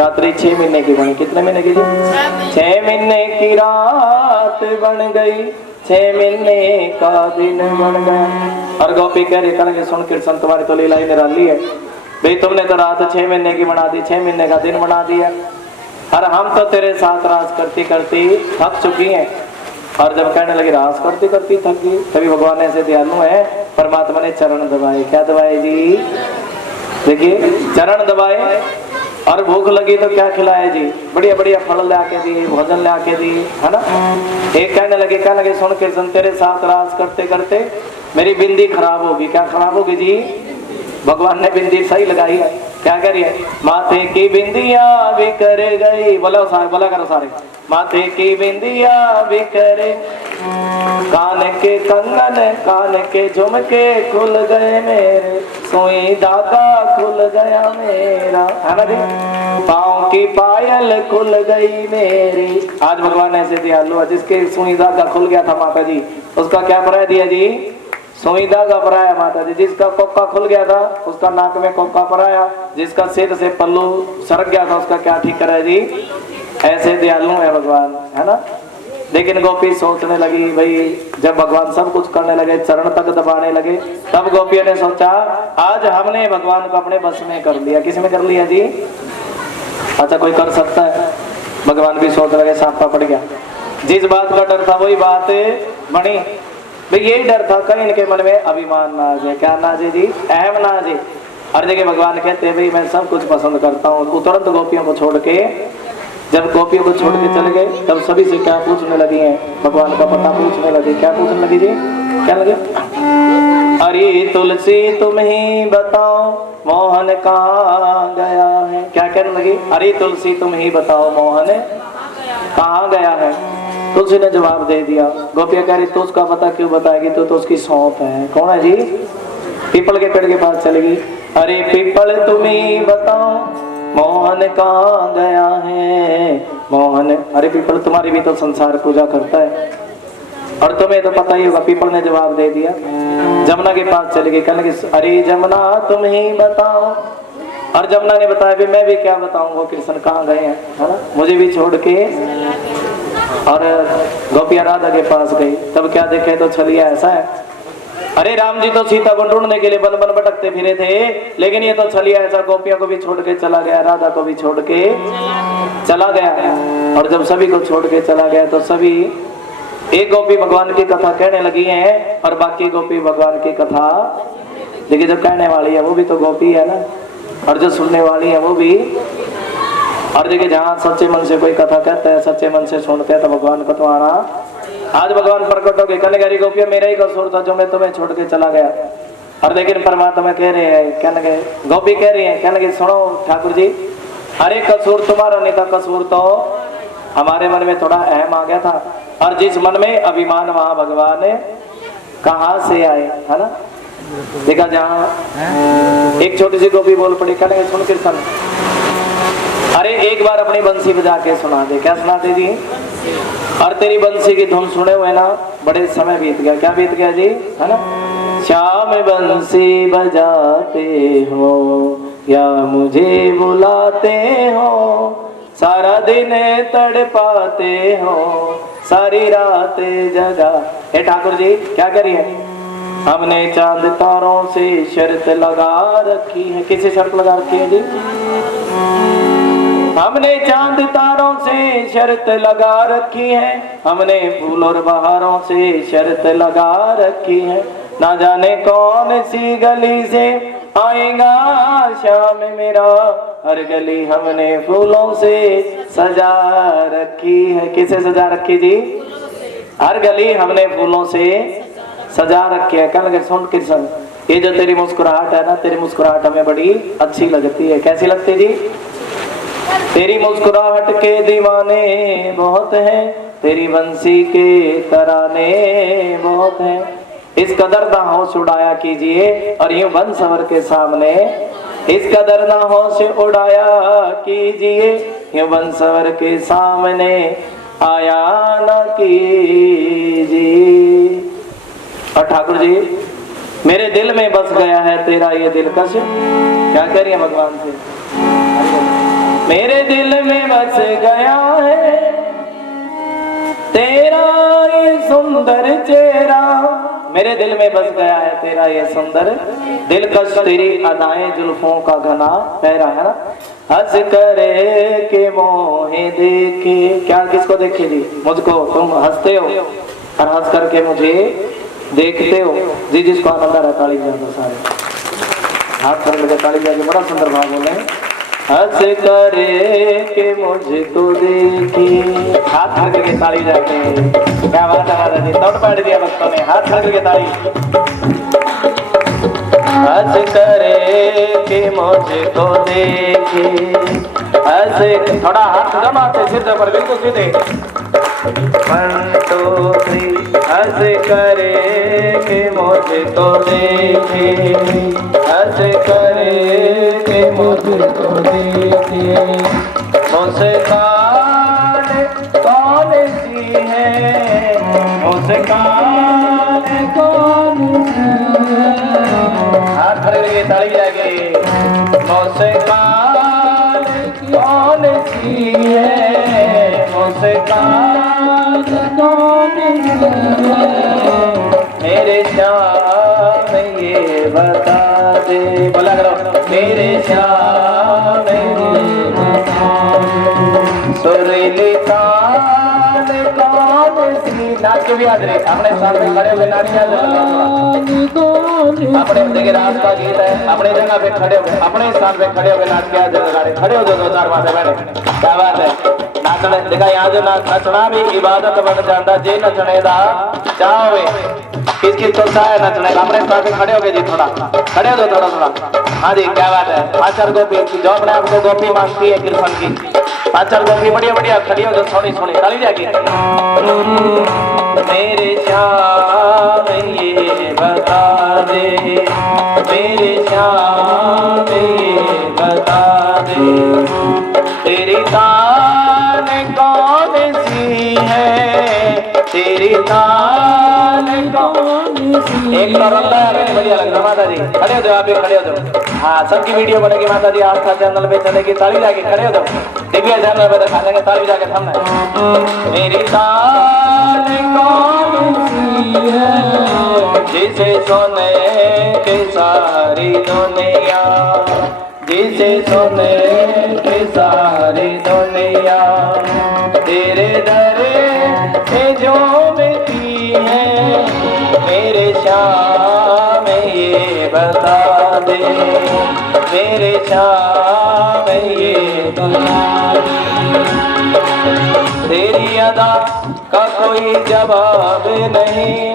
रात्रि 6 महीने की बनी। कितने महीने की जी? 6 महीने की रात बन गई, 6 महीने का दिन बन गया। और गोपी कह रही करेंगे सुन कृष्ण तुम्हारी तो लीला ही निराली है भाई, तुमने तो रात 6 महीने की बना दी, 6 महीने का दिन बना दिया। और हम तो तेरे साथ रास करती करती थक चुकी हैं। और जब कहने लगी रास करती करती थक गई, तभी भगवान ऐसे दयालु है, परमात्मा ने चरण दबाए। क्या दबाए जी? देखिए चरण दबाए। और भूख लगी तो क्या खिलाए जी? बढ़िया बढ़िया फल ला के दिए, भोजन ला के दिए, है ना। एक कहने लगे सुन कृष्ण तेरे साथ रास करते करते मेरी बिंदी खराब होगी। क्या खराब होगी जी? भगवान ने बिंदी सही लगाई है। क्या करिए? माथे की बिंदिया बिखर गई, बोला सारे, बोला करो सारे। माथे की बिंदिया बिखरे, कान के कंगन कान के झुमके खुल गए मेरे, सुई धागा खुल गया मेरा, है ना जी। पाँव की पायल खुल गई मेरी। आज भगवान ऐसे दयालु है, जिसके सुई धागा खुल गया था माता जी, उसका क्या पराया दिया जी? सुई धागा पराया माता जी। जिसका कोका खुल गया था उसका नाक में कोका पराया, जिसका सिर से पल्लू सरक गया था उसका क्या ठीक करा जी? ऐसे दयालु है भगवान, है ना। लेकिन गोपी सोचने लगी भाई, जब भगवान सब कुछ करने लगे, चरण तक दबाने लगे, तब गोपियों ने सोचा आज हमने भगवान को अपने बस में कर लिया। किस में कर लिया जी? अच्छा कोई कर सकता है? भगवान भी सोच लगे साफा पड़ गया। जिस बात का डर था वही बात बनी भाई। यही डर था कहीं इनके मन में अभिमान ना आ जाए। क्या ना आ जाए जी? अहम ना आ जाए। हर जगह भगवान कहते हैं भाई मैं सब कुछ पसंद करता हूँ। तुरंत गोपियों को छोड़ के, जब गोपियों को छोड़ के चले गए, तब सभी से क्या पूछने लगी हैं? भगवान का पता पूछने लगी। क्या पूछने लगी जी? क्या लगे? अरे तुलसी तुम ही बताओ मोहन कहाँ गया है। क्या कहने लगी? अरे तुलसी तुम ही बताओ मोहन कहाँ गया है। तुलसी ने जवाब दे दिया। गोपियां कह रही तो उसका पता क्यों बताएगी, तो उसकी सौंप है। कौन है जी? पीपल के पेड़ के पास चलेगी। अरे पीपल तुम ही बताओ मोहन कहाँ गया है मोहन। अरे पीपल तुम्हारी भी तो संसार पूजा करता है और तुम्हें तो पता ही होगा। पीपल ने जवाब दे दिया। जमुना के पास चली गई, कहने लगी अरे जमुना तुम ही बताओ। और जमुना ने बताया भी मैं भी क्या बताऊंगा कृष्ण कहाँ गए हैं, है ना, मुझे भी छोड़ के। और गोपिया राधा के पास गई, तब क्या देखे तो छलिया ऐसा है। अरे राम जी तो सीता को ढूंढने के लिए बन बन भटकते फिरे थे, लेकिन ये तो छलिया ऐसा गोपियों को भी छोड़ के चला गया, राधा को भी छोड़ के चला गया। और जब सभी को छोड़ के चला गया तो सभी, एक गोपी भगवान की कथा कहने लगी है और बाकी गोपी भगवान की कथा, देखिए जो कहने वाली है वो भी तो गोपी है ना, और जो सुनने वाली है वो भी। और देखिए जहाँ सच्चे मन से कोई कथा कहता है, सच्चे मन से सुनते हैं, तो भगवान को तो आना। आज भगवान प्रकट हो गए, कहने गरी गोपिया मेरा ही कसूर था जो मैं तुम्हें छोड़ के चला गया। और लेकिन परमात्मा कह रहे हैं, कहने गए गोपी कह रही है, कहने गए सुनो ठाकुर जी, अरे कसूर तुम्हारा नहीं था, कसूर तो हमारे मन में थोड़ा अहम आ गया था। और जिस मन में अभिमान वहां भगवान कहाँ से आए, है ना। देखा जहाँ एक छोटी सी गोपी बोल पड़ी, कहने सुन कृष्ण अरे एक बार अपनी बंसी बजा के सुना दे। क्या सुनाते जी? और तेरी बंसी की धुन सुने हुए ना बड़े समय बीत गया। क्या बीत गया जी, है ना। श्याम बंसी बजाते हो या मुझे बुलाते हो, सारा दिन तड़पाते हो, सारी रात जगा। हे ठाकुर जी क्या करिए, हमने चांद तारों से शर्त लगा रखी है। किसी शर्त लगा रखी है जी? हमने चांद तारों से शर्त लगा रखी है, हमने फूल और बहारों से शर्त लगा रखी है। ना जाने कौन सी गली से आएगा शाम मेरा, हर गली हमने फूलों से सजा रखी है। किसे सजा रखी जी? हर गली हमने फूलों से सजा रखी है। क्या लगे सुन कृष्ण, ये जो तेरी मुस्कुराहट है ना, तेरी मुस्कुराहट हमें बड़ी अच्छी लगती है। कैसी लगती जी? तेरी मुस्कुराहट के दीवाने बहुत हैं, तेरी बंसी के तराने बहुत हैं। इस कदर ना होश उड़ाया कीजिए और यूं बन सवर के सामने, इस कदर ना होश उड़ाया कीजिए, यूं बन सवर के सामने आया ना कीजिए। और ठाकुर जी मेरे दिल में बस गया है तेरा ये दिलकश। क्या कह रही है भगवान से? मेरे दिल में बस गया है तेरा ये सुंदर चेहरा, मेरे दिल में बस गया है तेरा ये सुंदर दिलकश तेरी अदाएं जुल्फों का घना पहरा है ना। हंस करे के मोहे देखे, क्या किसको देखे जी? मुझको। तुम हंसते हो और हंस करके मुझे देखते हो जी। जिसको आनंद आ रहा ताली बजाओ सारे हाथ कर लगे, ताली बजा के बड़ा सुंदर भाव बोले। हंस करे के मुझको देखे, हाथ खड़ करके ताली जाके, क्या बात है महाराज जी, तोड़ पाड़ दिया भक्तों ने, हाथ खड़ करके ताली। हंस करे के मुझको देखे, हंस, थोड़ा हाथ जमाते सिर पर बिल्कुल सीधे, 1 2 3, हंस करे के मुझको देखे, हंस करे के मुझको देखे, मुस्कान कौन सी है, मुस्कान कौन सी है, हाथ खड़े रहिए ताली जाएगी, मुस्कान कौन सी है, मुस्कान कौन सी है, मेरे श्याम ये बता दे, बोला करो मेरे श्याम ये बता दे, सुरीली तान कौन सी, नाच के भी याद रहे, अपने सामने खड़े हुए नाच याद अपने देखिए रात का गीत है, अपने जगह पे खड़े हो, अपने स्थान पे खड़े होकर नाच के याद रहे, खड़े हो दो 4 बातें बैठे, क्या बात है। नाचने देखा यहाँ जो नचना भी इबादत बन जाता, जे नचने दा चाहे किस किस को चाहे नचने का, अपने स्थान पे खड़े हो गए जी, थोड़ा खड़े हो दो थोड़ा। हाँ जी क्या बात है। 5 गोपी जो अपने आपको गोपी मांगती है कृष्ण की, 5 गोपी बढ़िया बढ़िया खड़ी हो, सोनी सोनी ताली जाके, मेरे श्याम ये बता दे, मेरे श्याम ये बता दे, तेरी तान कौन सी है, तेरी तान कौन सी, एक तो रंगा है बढ़िया लगता माता जी, खड़े हो जाओ आप भी, खड़े हो जाओ। हाँ सबकी वीडियो बनेगी माता जी, आस्था चैनल पे चलेगी, ताली जाके खड़े हो जाओ, दिव्या चैनल पे दिखा देंगे, ताली जाके थमना। मेरी तान कौन सी है, जिसे सुने के सारी दुनिया, जिसे सुने के सारी दुनिया, तेरे दरे जो मिलती है, मेरे श्याम ये बता दे, मेरे श्याम ये बता दे, तेरी अदा का कोई जवाब नहीं,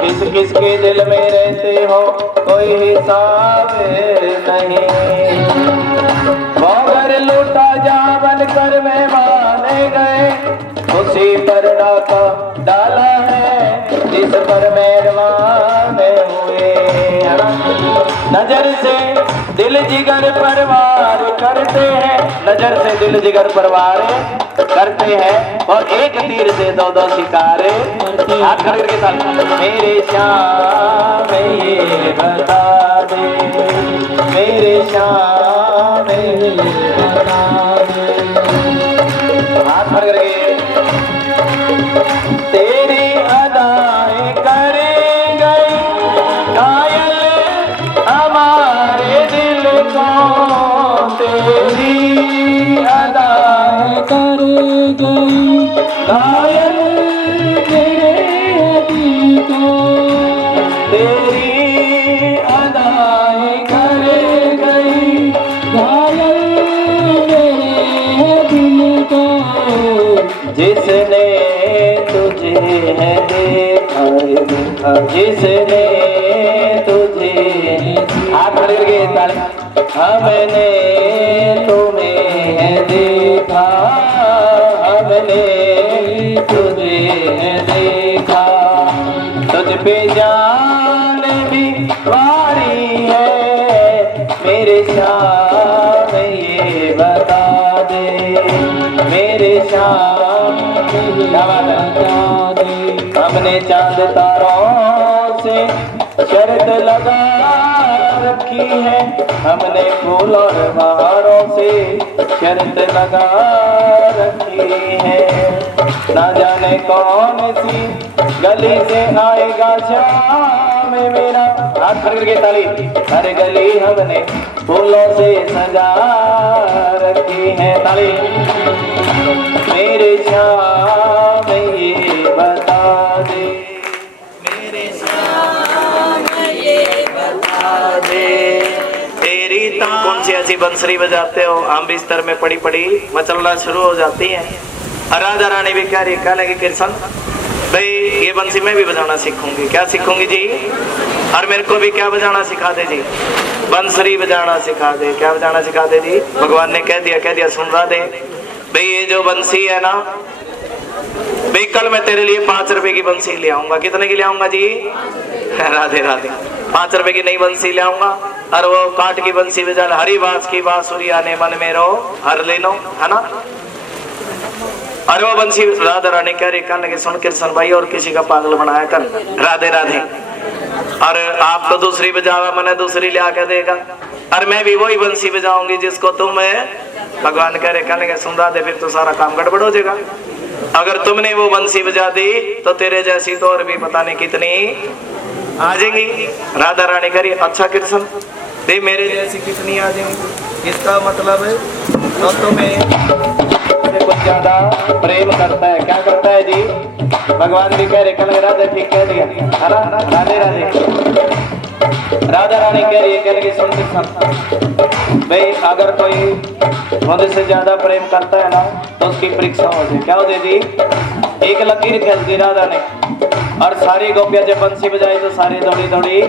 किस किस के दिल में रहते हो कोई हिसाब नहीं, मगर लूटा जा बन कर मेहमान गए, उसी पर डाका डाला है जिस पर मेहमान हुए, नजर से दिल जिगर परवार करते हैं, नजर से दिल जिगर परवार करते हैं, और एक तीर से 2 शिकार, हाथ खड़े करके साथ, मेरे श्याम ये बता दे, मेरे श्याम ये बता दे, हाथ खड़े करके, तेरी अदाएं करे गई घायल हमारे दिल को, तेरी अदाएं करे गई घायल मेरे दिल को, तेरी अदाएं करे गई घायल मेरे दिल को, जिसने तुझे है देखा, जिसने तुझे, हाथ खड़े करके ताली, हमने तुम्हें है देखा, हमने तुझे है देखा, तुझ पे जान भी वारी है, मेरे श्याम ये बता दे, मेरे श्याम ये बता दे, हमने चांद तारों से शर्त लगा रखी है, हमने फूल और बहारों से शर्त लगा रखी है। ना जाने कौन सी गली से आएगा शाम मेरा। हाथ खड़ करके ताली। हर गली हमने फूलों से सजा रखी है। ताली। मेरे शाम ये बता दे, मेरे शाम ये बता दे तेरी कौन सी ऐसी बंसरी बजाते हो हम बिस्तर में पड़ी पड़ी मचलना शुरू हो जाती है। राधा रानी भी कह रही, कहने की कृष्ण भाई ये बंसी मैं भी बजाना सीखूंगी। क्या सीखूंगी जी? और मेरे को भी क्या बजाना सिखा दे जी? बंसरी बजाना सिखा दे। क्या बजाना सिखा दे जी? भगवान ने कह दिया सुन रहा दे भाई ये जो बंसी है ना भाई कल मैं तेरे लिए 5 रुपए की बंसी ले आऊंगा। कितने की ले आऊंगा जी? राधे राधे। 5 रुपए की नई बंसी ले आऊंगा और वो काट की बंसी बजा हरी बास की बांसुरी आने मन में रो हर लेनो, है ना। और वो बंसी राधा रानी कह रही, कहने के सुन कृष्ण भाई और किसी का पागल बनाया कर। राधे राधे। और आप तो दूसरी बजावा मैंने दूसरी ले आके देगा और मैं भी वही बंसी बजाऊंगी जिसको तुम भगवान कह रहे, कहने के सुन राधे फिर तो सारा काम गड़बड़ हो जाएगा। अगर तुमने वो बंसी बजा दी तो तेरे जैसी तो और भी पता नहीं कितनी आ जाएंगी। राधा रानी कह रही अच्छा कृष्ण दे मेरे जैसी कितनी आ जाएंगी। इसका मतलब तो तुम्हें कुछ ज्यादा प्रेम करता है। क्या करता है जी? भगवान भी कह रहे, कल राधे ठीक कह दिया है ना। राधे राधे। राधा रानी कह रही है, कहने की सुन कृष्ण भाई अगर कोई मुझे से ज्यादा प्रेम करता है ना तो उसकी परीक्षा हो जाए। क्या हो जाए जी? एक लकीर खेल दी राधा ने और सारी गोपियां जब बंसी बजाई तो सारी दौड़ी दौड़ी,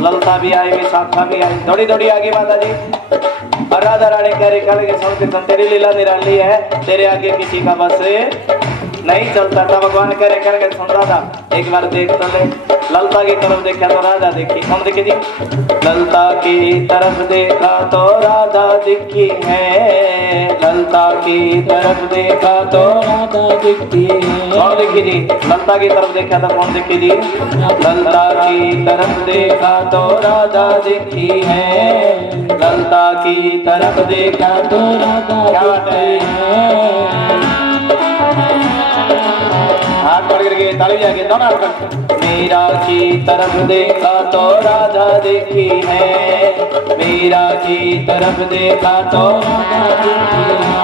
ललता भी आई, विशाखा भी आई, दौड़ी दौड़ी आ गई माता जी। और राधा रानी कह रही, कहने सुन कृष्ण तेरी लीला निराली है, तेरे आगे किसी का बस नहीं चलता था। भगवान कह रहे, कहने सुन राधा एक बार देख तो ले। ललता की तरफ देखा तो राधा दिखी। कौन दिखी जी? ललता की तरफ देखा तो राधा दिखी है। ललता की तरफ देखा तो राधा दिखी है। कौन दिखी जी? ललता की तरफ देखा तो कौन दिखी जी? ललता की तरफ देखा तो राधा दिखी है। ललता की तरफ देखा तो राधा दिखी है। हाथ पकड़ करके ताली बजाएंगे दोनों हाथ पकड़। मीरा की तरफ देखा तो राधा दिखी है। मीरा की तरफ देखा तो राधा दिखी है।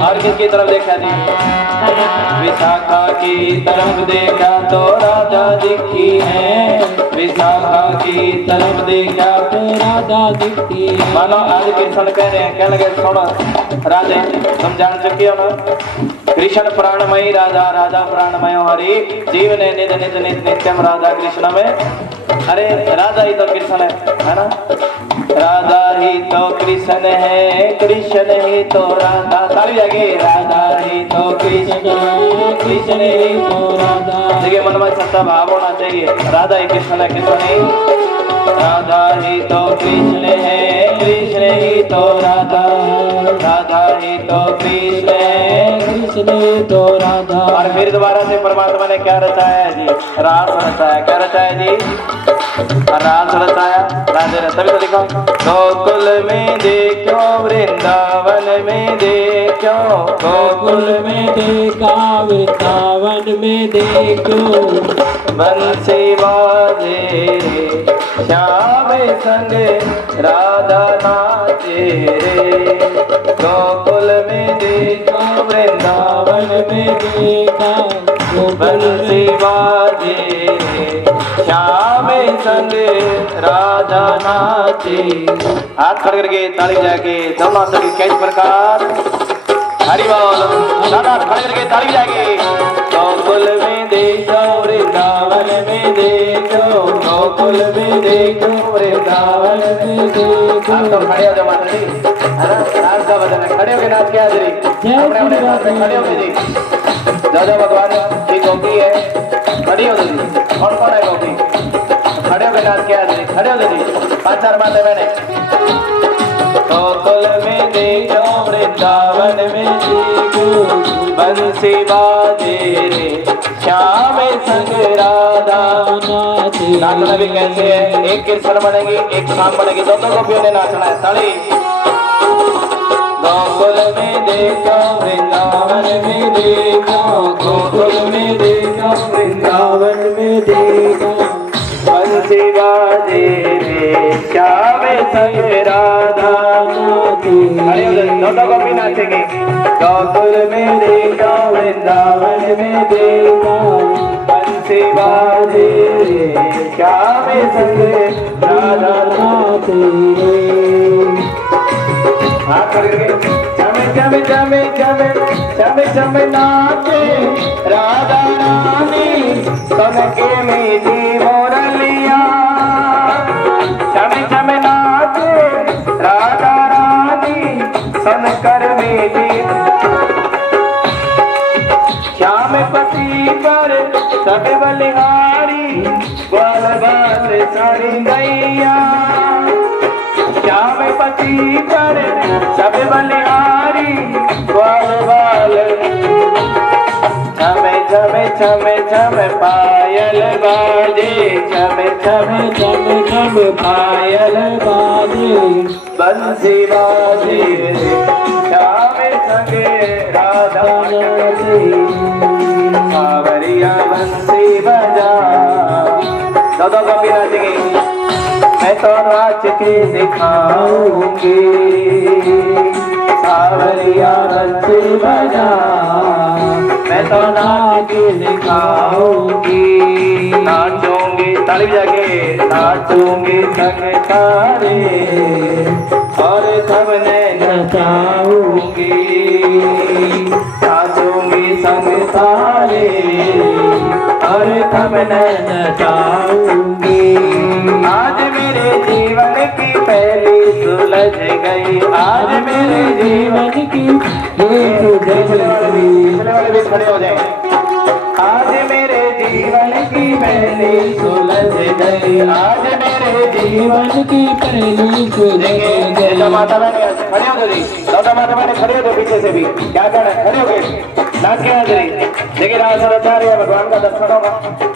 और किसकी तरफ देखा जी? विशाखा की तरफ देखा तो राधा दिखी है। विशाखा की तरफ देखा तो राधा दिखी है। मानो आज कृष्ण कह रहे हैं, कहने लगे सुनो राधे तुम जान चुकी हो ना कृष्ण प्राणमयी राधा, राधा प्राणमय हरि, जीव ने निज निज निज नित्यम राधा कृष्ण में। अरे राधा ही तो कृष्ण है ना। राधा ही तो कृष्ण है, कृष्ण ही तो राधा। ताली जाएगी। राधा ही तो कृष्ण है, कृष्ण ही तो राधा। देखिए मन में सच्चा भाव होना चाहिए। राधा ही कृष्ण है, कृष्ण ही राधा ही तो कृष्ण है, कृष्ण ही तो राधा। राधा ही तो कृष्ण है, कृष्ण ही तो राधा। और फिर दोबारा से परमात्मा ने क्या रचाया है जी? रास रचाया। क्या रचाया जी? रास रचाया। राधे तभी तो लिखा गोकुल में देखो, वृंदावन में देखो, गोकुल में देखा, वृंदावन में देखो, बंसी बाजे श्याम संग राधा नाचे रे। गोकुल में देखा, वृंदावन में देखा, बंसी बाजे श्याम संग राधा नाचे। हाथ खड़ करके ताली जाके दोनों हाथों की कैच प्रकार हरि बोल। दादा खड़ करके ताली जाके गोकुल में देखो, वृंदावन में देखो, गोकुल में देखो, वृंदावन में देखो। आप तो खड़े हो जाओ माता जी, है ना। नाच का बदन है, खड़े होके नाच के हाजिरी अपने अपने बात में खड़े होके जी। दादा भगवान की गोपी है, खड़ी हो जी। कौन कौन है गोपी? खड़े होके नाच के हाजिरी, खड़े हो जी। 5-4 माते मैंने गोकुल में देखो, वृंदावन में देखो, बंसी बाजे रे श्याम संग राधा नाचे नाचना भी कैसे है, एक कीर्तन बनेगी एक शाम बनेगी, दोनों गोपियों ने नाचना है। ताली। गोकुल में देखा वृंदावन में देखा, गोकुल में देखा वृंदावन में देखा, बंसी बाजे रे श्याम संग राधा नाची। दोनों गोपी नाचेंगे। गोकुल में देखा वृंदावन में देखा, बंसी बाजे रे श्याम संग राधा नाची। चम चम चम चम चम नाचे राधा रानी, सन के मीठी मोरलिया। चम चम नाचे राधा रानी, सन कर मीठी। श्याम पति पर सब बलिहारी, ग्वाल बाल सारी गैया। श्याम पति पर सब बलिहारी, ग्वाल बाल। छम छम छम छम पायल बाजे, छम छम छम छम पायल बाजे, बंसी बाजे श्याम संग राधा नाची। सावरिया बंसी बजा। दोनों गोपी नाचेंगी। मैं तो नाच के दिखाऊंगी, सावरिया बंसी बजा। मैं तो नाच के दिखाऊंगी, नाचूंगी ताली जाके, नाचूंगी संग तारे और सबने नचाऊंगी, नाचूंगी संग तारे और सबने नचाऊंगी। आज मेरे जीवन की पहली सुलझ गई, आज मेरे जीवन की खड़े हो जाए। आज मेरे जीवन की पहली सुलझ गई, आज मेरे जीवन की पहली सुलझ गई। माता बहने खड़े हो जी, दादा माता बहने खड़े हो, पीछे से भी क्या करना है, खड़े हो गए नाच के हाजिरी। देखिए राधाचार्य भगवान का दर्शन होगा।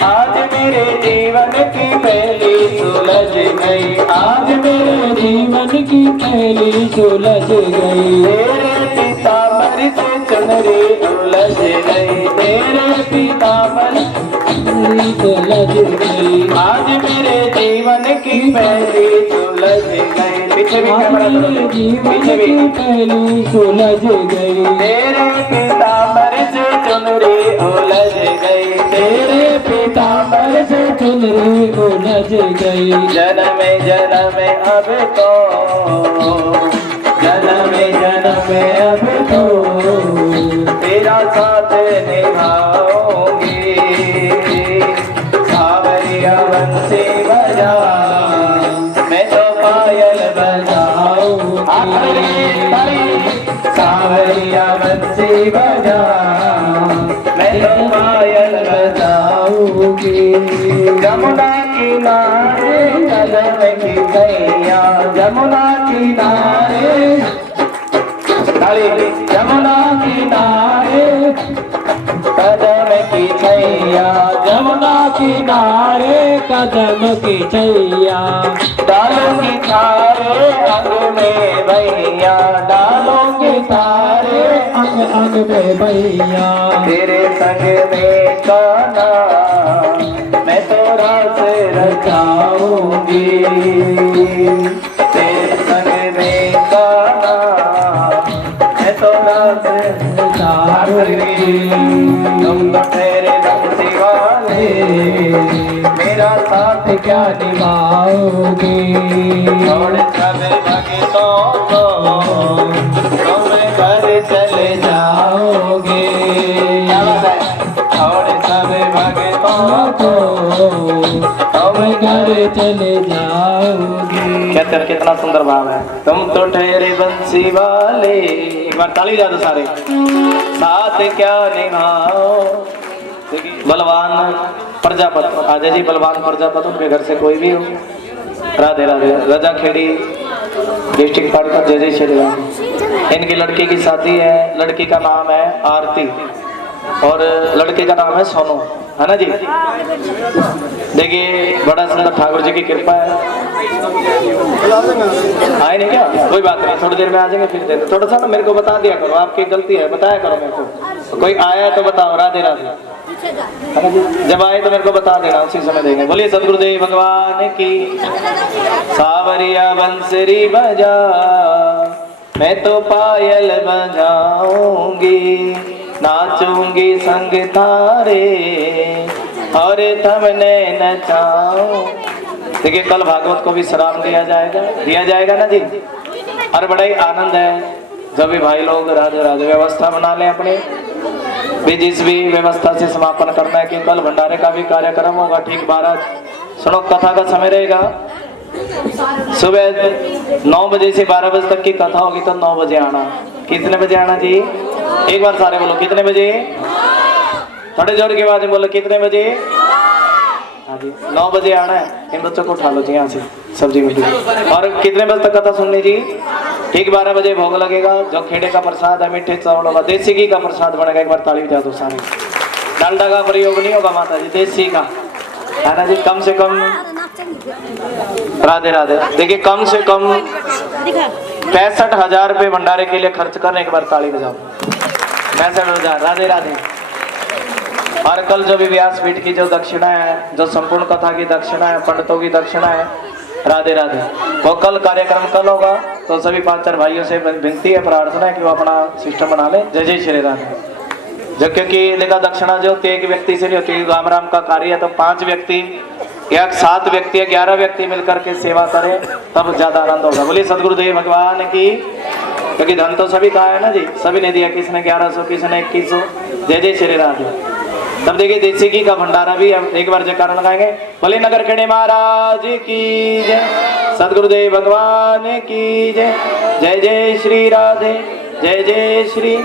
आज मेरे जीवन की पहली सुलझ गई, आज मेरे जीवन की पहली सुलझ गई। तेरे पीतांबर से चुनरी उलझ गई, तेरे पीतांबर सुलझ गई। आज मेरे जीवन की पहली सुलझ गई। पीछे भी पीछे भी पहली सुलझ गई। तेरे पीतांबर से चुनरी उलझ गई, तेरे पीतांबर से चुनरी उलझ गई। जन्म जन्म अब तो, जन्म जन्म अब तो तेरा साथ निभाऊंगी। सावरिया बंसी बजा, मैं तो पायल बजाऊंगी। सावरिया बंसी बजा, मैं तो पायल बजाऊंगी। जमुना किनारे कदम की गैया, जमुना किनारे जमुना किनारे कदम की छैया, जमुना किनारे कदम की छैया। डालूंगी तारे अंग में भैया, डालूंगी तारे अंग अंग में भैया। तेरे संग में गाना मैं तो रास रचाऊंगी, तेरे संग में गाना मैं तो रास रचाऊंगी। तुम तो ठहरे बंसी वाले, मेरा साथ क्या निभाओगे। छोड़ सब भगतों को तुम घर चले जाओगे। छोड़ सब भगतों को तुम घर चले जाओगे। कहते हैं कितना सुंदर भाव है। तुम तो ठहरे बंसी वाले, एक बार ताली जा दो सारे। साथ क्या निभाओ। बलवान प्रजापत, आजा जी बलवान प्रजापत, उनके घर से कोई भी हो। राधे राधे। रजा खेड़ी डिस्ट्रिक्ट पार्टी, जय जय श्री राम। इनकी लड़की की शादी है, लड़की का नाम है आरती। और लड़के का नाम है सोनू, है ना जी। देखिए बड़ा सुंदर, ठाकुर जी की कृपा है। आए नहीं क्या? कोई बात नहीं, थोड़ी देर में आ जाएंगे, फिर दे दो। थोड़ा सा ना मेरे को बता दिया करो, आपकी गलती है, बताया करो मेरे को। कोई आया तो बताओ, राधे राधे, है ना जी। जब आए तो मेरे को बता देना, उसी समय देंगे। बोलिए सदगुरुदेव भगवान की। सावरिया बंसरी बजा, मैं तो पायल बजाऊंगी, नाचूंगी संग तारे और तुमने नचाऊं। देखिए कल भागवत को भी सलाम दिया जाएगा ना जी। और बड़ा ही आनंद है जब भी भाई लोग राधे राधे व्यवस्था बना लें अपने भी, जिस भी व्यवस्था से समापन करना है कि कल भंडारे का भी कार्यक्रम होगा ठीक 12। सुनो, कथा का समय रहेगा सुबह 9 बजे से 12 बजे तक की कथा होगी, तो 9 बजे आना। कितने बजे आना जी? एक बार सारे बोलो, कितने बजे? थोड़े जोर के बाद बोलो, कितने बजे? हाँ जी, 9 बजे आना है। इन बच्चों को उठा लो जी यहाँ से, सब्जी मिली। और कितने बजे तक कथा सुननी जी? ठीक 12 बजे भोग लगेगा। जो खेड़े का प्रसाद है, मीठे चावल होगा, देसी घी का प्रसाद बनेगा। एक बार ताली बजा दो सारे। डालडा का प्रयोग नहीं होगा माता जी, देसी का, है ना जी। कम से कम, राधे राधे, देखिए कम से कम 65,000 रुपये भंडारे के लिए खर्च करने। एक बार ताली बजाओ। 65,000, राधे राधे। और कल जो भी व्यासपीठ की जो दक्षिणा है, जो संपूर्ण कथा की दक्षिणा है, पंडितों की दक्षिणा है, राधे राधे, वो कल कार्यक्रम कल होगा। तो सभी 5-4 भाइयों से विनती है, प्रार्थना है कि वो अपना सिस्टम बना ले। जय जय श्री राधे। जब क्योंकि देखा दक्षिणा जो होती है एक व्यक्ति से नहीं होती, राम राम का कार्य है तो 5 व्यक्ति या 7 व्यक्ति या 11 व्यक्ति मिलकर के सेवा करें, तब ज्यादा आनंद होगा। बोलिए सदगुरुदेव भगवान की। क्योंकि धन तो सभी का है ना जी, सभी ने दिया, किसने 1100, किसने 2100। जय जय श्री राधे। तब देखिए देसी घी का भंडारा भी हम एक बार जयकारा लगाएंगे। बोले नगर खेड़े महाराज की जय, सदगुरुदेव भगवान की जय। जय जय श्री राधे, जय जय श्री।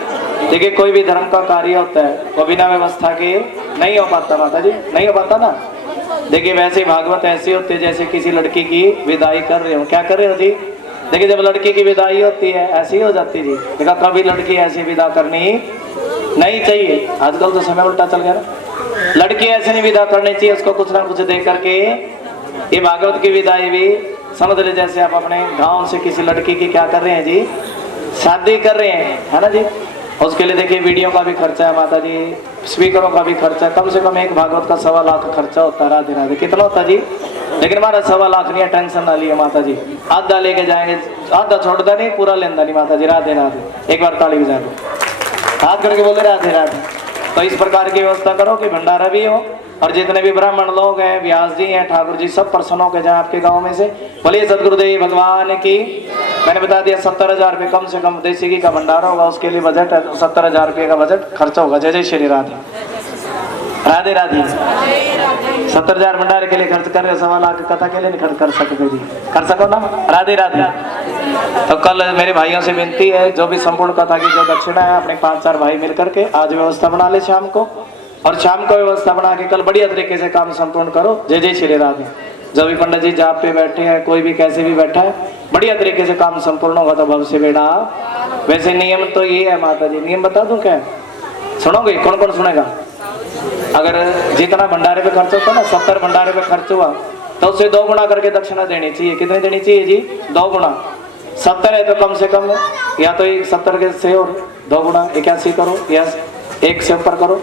देखिए कोई भी धर्म का कार्य होता है वो बिना व्यवस्था के नहीं हो पाता माता जी, नहीं हो पाता ना। देखिए वैसे भागवत ऐसी होती है जैसे किसी लड़की की विदाई कर रहे हो। क्या कर रहे हो जी? देखिए जब लड़की की विदाई होती है ऐसी हो जाती जी। देखा कभी लड़की ऐसी विदा करनी नहीं चाहिए। आजकल तो समय उल्टा चल गया ना। लड़की ऐसे नहीं विदा करनी चाहिए, उसको कुछ ना कुछ दे करके। ये भागवत की विदाई भी समझ रहे, जैसे आप अपने गांव से किसी लड़की की क्या कर रहे हैं जी, शादी कर रहे हैं, है ना जी। उसके लिए देखिए वीडियो का भी खर्चा है माता जी, स्पीकरों का भी खर्चा है। कम से कम एक भागवत का 1.25 लाख खर्चा होता है। राधे राधे। कितना होता है जी? लेकिन हमारा 1.25 लाख नहीं है, टेंशन ना लिए माता जी। आधा लेके जाएंगे, आधा छोड़ता नहीं, पूरा लेंदा नहीं माता जी। राधे राधे। एक बार ताली बजा दो, हाथ करके बोले राधे राधे। तो इस प्रकार की व्यवस्था करो कि भंडारा भी हो, और जितने भी ब्राह्मण लोग हैं, व्यास जी हैं, ठाकुर जी, सब प्रसन्न हो के जाए आपके गांव में से। बोलिए सदगुरुदेव भगवान की। मैंने बता दिया 70,000 रुपये कम से कम देसी घी का भंडारा होगा, उसके लिए बजट है 70,000 रुपये का बजट खर्चा होगा। जय जय श्री राधे, राधे राधे। 70,000 भंडारे के लिए खर्च कर रहे हो, 1.25 लाख कथा के लिए नहीं खर्च कर सकते जी, कर सको ना। राधे राधे। तो कल मेरे भाइयों से विनती है, जो भी संपूर्ण कथा की जो दक्षिणा है, अपने 5-4 भाई मिल करके आज व्यवस्था बना ले शाम को, और शाम को व्यवस्था बना के कल बढ़िया तरीके से काम संपूर्ण करो। जय जय श्री राधे। जो भी पंडित जी जाप पे बैठे हैं, कोई भी कैसे भी बैठा है, बढ़िया तरीके से काम संपूर्ण होगा तो भविष्य बेड़ा। वैसे नियम तो ये है माता जी, नियम बता दूं क्या? सुनोगे? कौन कौन सुनेगा? अगर जितना भंडारे पे खर्च होता है ना, 70 भंडारे पे खर्च हुआ तो उससे 2 गुना करके दक्षिणा देनी चाहिए। कितनी देनी चाहिए जी? 2 गुना। 70 है तो कम से कम या तो 70 के से और 2 गुना 81 करो, या 1 से ऊपर करो।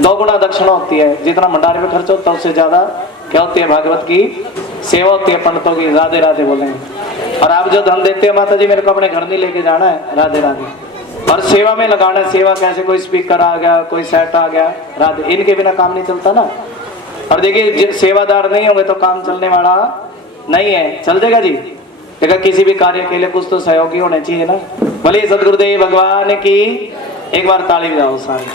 2 गुना दक्षिणा होती है। जितना भंडारे में खर्च होता है उससे ज्यादा क्या होती है? भागवत की सेवा होती है, पंडितों की। राधे राधे बोलेंगे। और आप जो धन देते हैं माता जी, मेरे को अपने घर नहीं लेके जाना है। राधे राधे। और सेवा में लगाना है। सेवा कैसे? कोई स्पीकर आ गया, कोई सेट आ गया, राधे, इनके बिना काम नहीं चलता ना। और देखिए सेवादार नहीं होंगे तो काम चलने वाला नहीं है। चल जाएगा जी? देखा किसी भी कार्य के लिए कुछ तो सहयोगी होने चाहिए ना। बोलिए सदगुरुदेव भगवान की। एक बार ताली बजाओ सारे।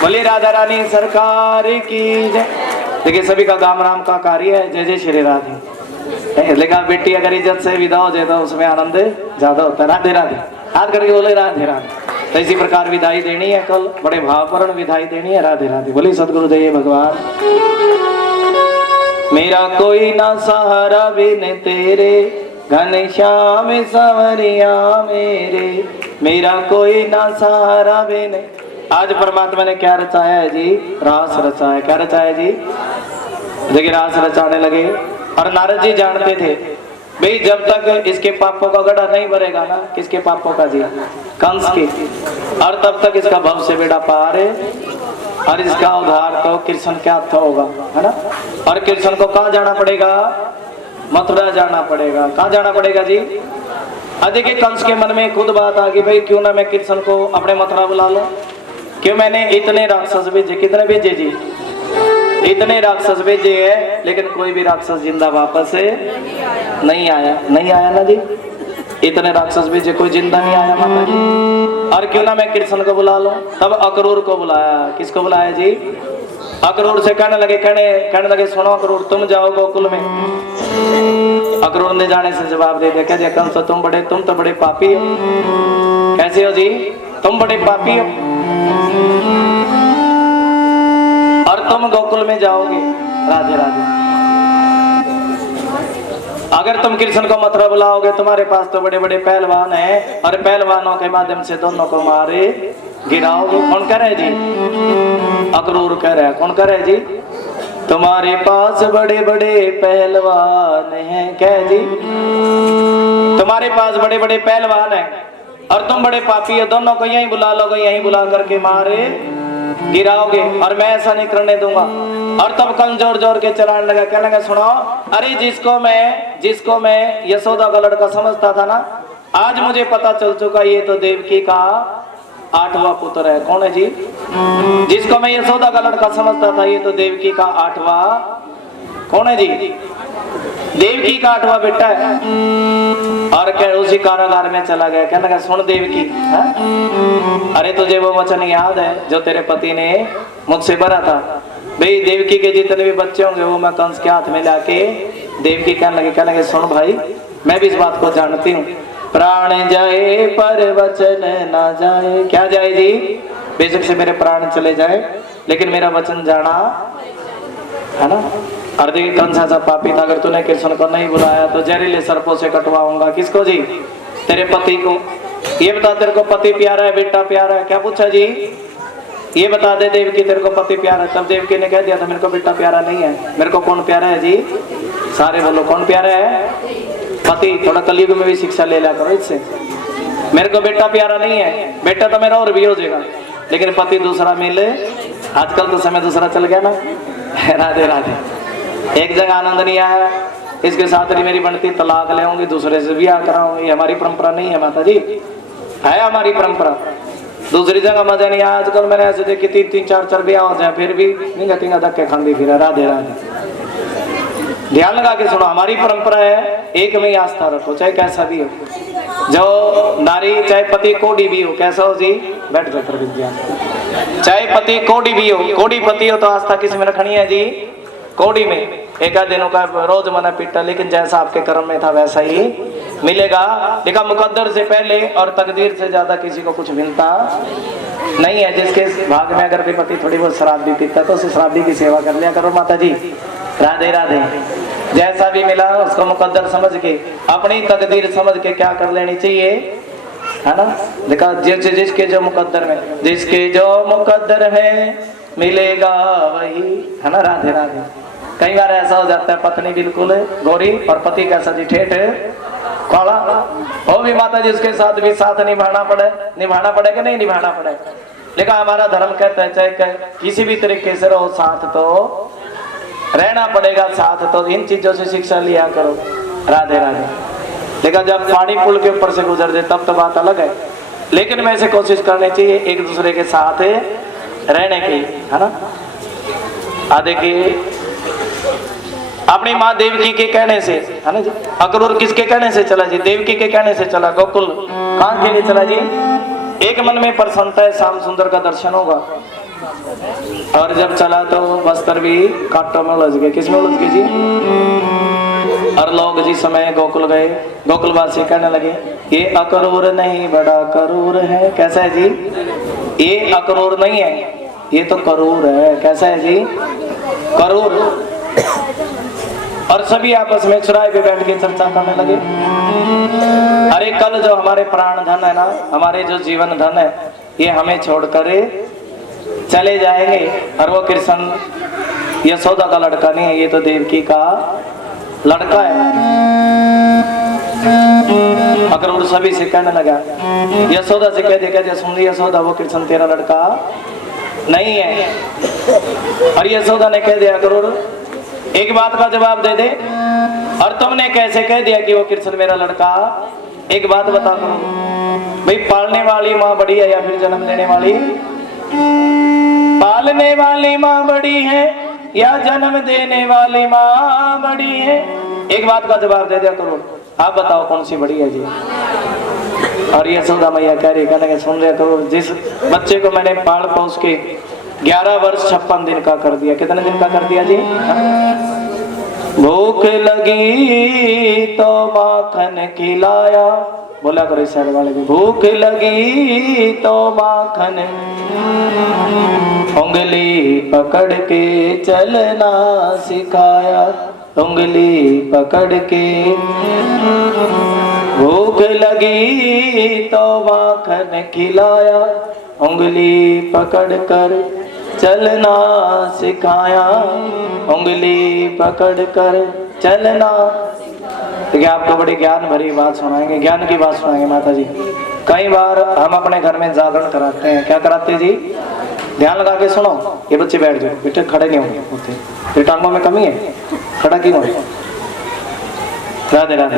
बोलिए राधा रानी सरकार की जय। देखिए सभी का गाम राम का कार्य है। जय जय श्री राधे। लेकिन बेटी अगर इज्जत से विदा हो जाए तो उसमें आनंद ज्यादा होता है। राधे राधे। हाथ करके बोले राधे राधे। तो इसी प्रकार विदाई देनी है कल, बड़े भावपूर्ण विदाई देनी है। राधे राधे। बोलिए सदगुरुदेव भगवान। मेरा कोई ना सहारा बिन तेरे, घनश्याम संवरिया मेरे। मेरा कोई ना सहारा बिन आज परमात्मा ने क्या रचाया है जी? रास रचाया। क्या रचाया जी? देखिए रास रचाने लगे और नारद जी जानते थे भाई जब तक इसके पापों का गड्ढा नहीं भरेगा ना, किसके पापों का जी? कंस के, और तब तक इसका भव से बेड़ा पार है और इसका उद्धार तो कृष्ण के हाथ होगा, है ना। और कृष्ण को कहाँ जाना पड़ेगा? मथुरा जाना पड़ेगा। कहाँ जाना पड़ेगा जी? देखिए कंस के मन में खुद बात आ गई भाई क्यों ना मैं कृष्ण को अपने मथुरा बुला लूं, क्यों मैंने इतने राक्षस भेजे, कितने भेजे जी? इतने राक्षस भेजे है लेकिन कोई भी राक्षस जिंदा वापस नहीं आया। नहीं आया ना जी, इतने राक्षस भेजे कोई जिंदा नहीं आया माता जी। और क्यों ना मैं कृष्ण को बुला लूं, तब अक्रूर को बुलाया। किसको बुलाया जी? अक्रूर से कहने लगे सुनो अक्रूर तुम जाओ गोकुल में। अक्रूर ने जाने से जवाब दे दिया, क्या जी कंस तुम तो बड़े पापी हो। कैसे हो जी? तुम बड़े पापी हो और तुम गोकुल में जाओगे। राधे राधे। अगर तुम कृष्ण को मथुरा बुलाओगे तुम्हारे पास तो बड़े बड़े पहलवान हैं और पहलवानों के माध्यम से दोनों को मारे गिराओगे। कौन कह रहे जी? अक्रूर कह रहा है। कौन कह रहे जी? तुम्हारे पास बड़े बड़े पहलवान हैं। क्या है जी? तुम्हारे पास बड़े बड़े पहलवान हैं और तुम बड़े पापी हो, दोनों को यहीं बुला लोगे, यहीं बुला करके मारे गिराओगे और मैं ऐसा नहीं करने दूंगा। और तब कंस जोर जोर के चलाने लगा, कहने लगा सुनो अरे जिसको मैं यशोदा का लड़का समझता था ना, आज मुझे पता चल चुका ये तो देवकी का 8वां पुत्र है। कौन है जी? जिसको मैं यशोदा का लड़का समझता था ये तो देवकी का 8वां कौन है जी? देवकी का 8वां बेटा है। और क्या उसी कारागार में चला गया, कहने लगा सुन देवकी, अरे तुझे वो वचन याद है जो तेरे पति ने मुझसे भरा था भाई देवकी के जितने भी बच्चे होंगे वो मैं कंस के हाथ में लाके। देवकी कहने लगे सुन भाई मैं भी इस बात को जानती हूँ, प्राण जाए पर वचन ना जाए। क्या जाए जी? बेशक से मेरे प्राण चले जाए लेकिन मेरा वचन जाना है ना। और देखिए कंस ऐसा पापी था, अगर तूने कृष्ण को नहीं बुलाया तो जहरीले सर्पों से कटवाऊंगा। किसको जी? तेरे पति को। ये बता तेरे को पति प्यारा है बेटा प्यारा है? क्या पूछा जी? ये बता दे देवकी तेरे को पति प्यारा है। तब देवकी ने कह दिया था मेरे को बेटा प्यारा नहीं है। मेरे को कौन प्यारा है जी? सारे बोलो कौन प्यारा है? पति। थोड़ा कलयुग में भी शिक्षा ले लिया करो इससे। मेरे को बेटा प्यारा नहीं है, बेटा तो मेरा और भी हो जाएगा लेकिन पति दूसरा मिले। आजकल तो समय दूसरा चल गया ना। राधे राधे। एक जगह आनंद नहीं आया, इसके साथ ही मेरी बनती तलाक ले आऊंगी, दूसरे से ब्याह कराऊंगी। ये हमारी परंपरा नहीं है माता जी, है हमारी परंपरा। दूसरी जगह मजा नहीं आया। आजकल मैंने ऐसे देखी 3-3 4-4 ब्याह हो जाए फिर भी नहीं धक्के खांदी फिर। राधे राधे। ध्यान लगा के सुनो, हमारी परंपरा है एक में ही आस्था रखो चाहे कैसा भी हो। जो नारी चाहे पति कोड़ी भी हो, कैसा हो जी? बैठ जाकर विद्या। चाहे पति कोड़ी भी हो, कोड़ी पति हो तो आस्था किस में रखनी है जी? कोड़ी में। एक आध दिनों का रोज मना पीटा लेकिन जैसा आपके कर्म में था वैसा ही मिलेगा। देखा मुकद्दर से पहले और तकदीर से ज्यादा किसी को कुछ मिलता नहीं है। जिसके भाग में अगर पति थोड़ी बहुत शराब भी पीता तो उस शराबी की सेवा कर लिया करो माता जी। राधे राधे। जैसा भी मिला उसको मुकद्दर समझ के अपनी तकदीर समझ के क्या कर लेनी चाहिए, है ना। देखा जिसके जो मुकद्दर में, जिसके जो मुकद्दर है मिलेगा वही, है ना। राधे राधे। कई बार ऐसा हो जाता है पत्नी बिल्कुल गोरी और पति कैसा जी ठेठ काला, वो भी माता जी उसके साथ भी साथ निभाना पड़े कि नहीं निभाना पड़े। लेकिन हमारा धर्म कहता है चाहे किसी भी तरीके से रहो साथ तो रहना पड़ेगा, साथ तो इन चीजों से शिक्षा लिया करो। राधे राधे। लेकिन जब पानी पुल के ऊपर से गुजर जाए तब तो बात अलग है, लेकिन वैसे कोशिश करनी चाहिए एक दूसरे के साथ रहने की, है ना। देखिए अपनी माँ देवकी के कहने से, है ना जी। अक्रूर किसके कहने से चला जी? देवकी के कहने से चला गोकुल। कहाँ के लिए चला जी? एक मन में प्रसन्नता है श्याम सुंदर का दर्शन होगा। और जब चला तो बस्तर भी कांटों में उलझ गए। किसमें उलझ गए जी? और लोग जिस समय गोकुल गए, गोकुलवासी कहने लगे ये अक्रूर नहीं बड़ा करूर है। कैसा है जी? ये अक्रूर नहीं है, ये तो करूर है। कैसा है जी? करूर। और सभी आपस में चुराए पे बैठ के चर्चा करने लगे, अरे कल जो हमारे प्राण धन है ना, हमारे जो जीवन धन है, ये हमें छोड़कर चले जाएंगे। और वो कृष्ण यशोदा का लड़का नहीं है, ये तो देवकी का लड़का है। अक्रूर सभी से कहने लगा, यशोदा से कह दे सुन यशोदा, वो कृष्ण तेरा लड़का नहीं है। और यशोदा ने कह दिया, अक्रूर एक बात का जवाब दे दे, और तुमने कैसे कह दिया कि वो कृष्ण मेरा लड़का? एक बात बता करो भाई, पालने वाली माँ बड़ी है या फिर जन्म देने वाली? पालने वाली माँ बड़ी है या जन्म देने वाली माँ बड़ी है? एक बात का जवाब दे दिया करो, आप बताओ कौन सी बड़ी है जी? और यशोदा मैया कह रही, कहने सुन रहे तो जिस बच्चे को मैंने पाल पोस के 11 वर्ष 56 दिन का कर दिया, कितने दिन का कर दिया जी? भूख लगी तो माखन खिलाया, बोला करो इस साइड वाले भी, भूख लगी तो माखन, उंगली पकड़ के चलना सिखाया, उंगली पकड़ के। भूख लगी तो माखन खिलाया, उंगली पकड़ कर चलना सिखाया, उंगली पकड़ कर चलना। तो क्या आपको बड़ी ज्ञान भरी बात सुनाएंगे, ज्ञान की बात सुनाएंगे माता जी। कई बार हम अपने घर में जागरण कराते हैं, क्या कराते जी? ध्यान लगा के सुनो, ये बच्चे बैठ जाओ, बेटे खड़े नहीं होते, तेरे टांगों में कमी है, खड़ा क्यों है? राधे राधे।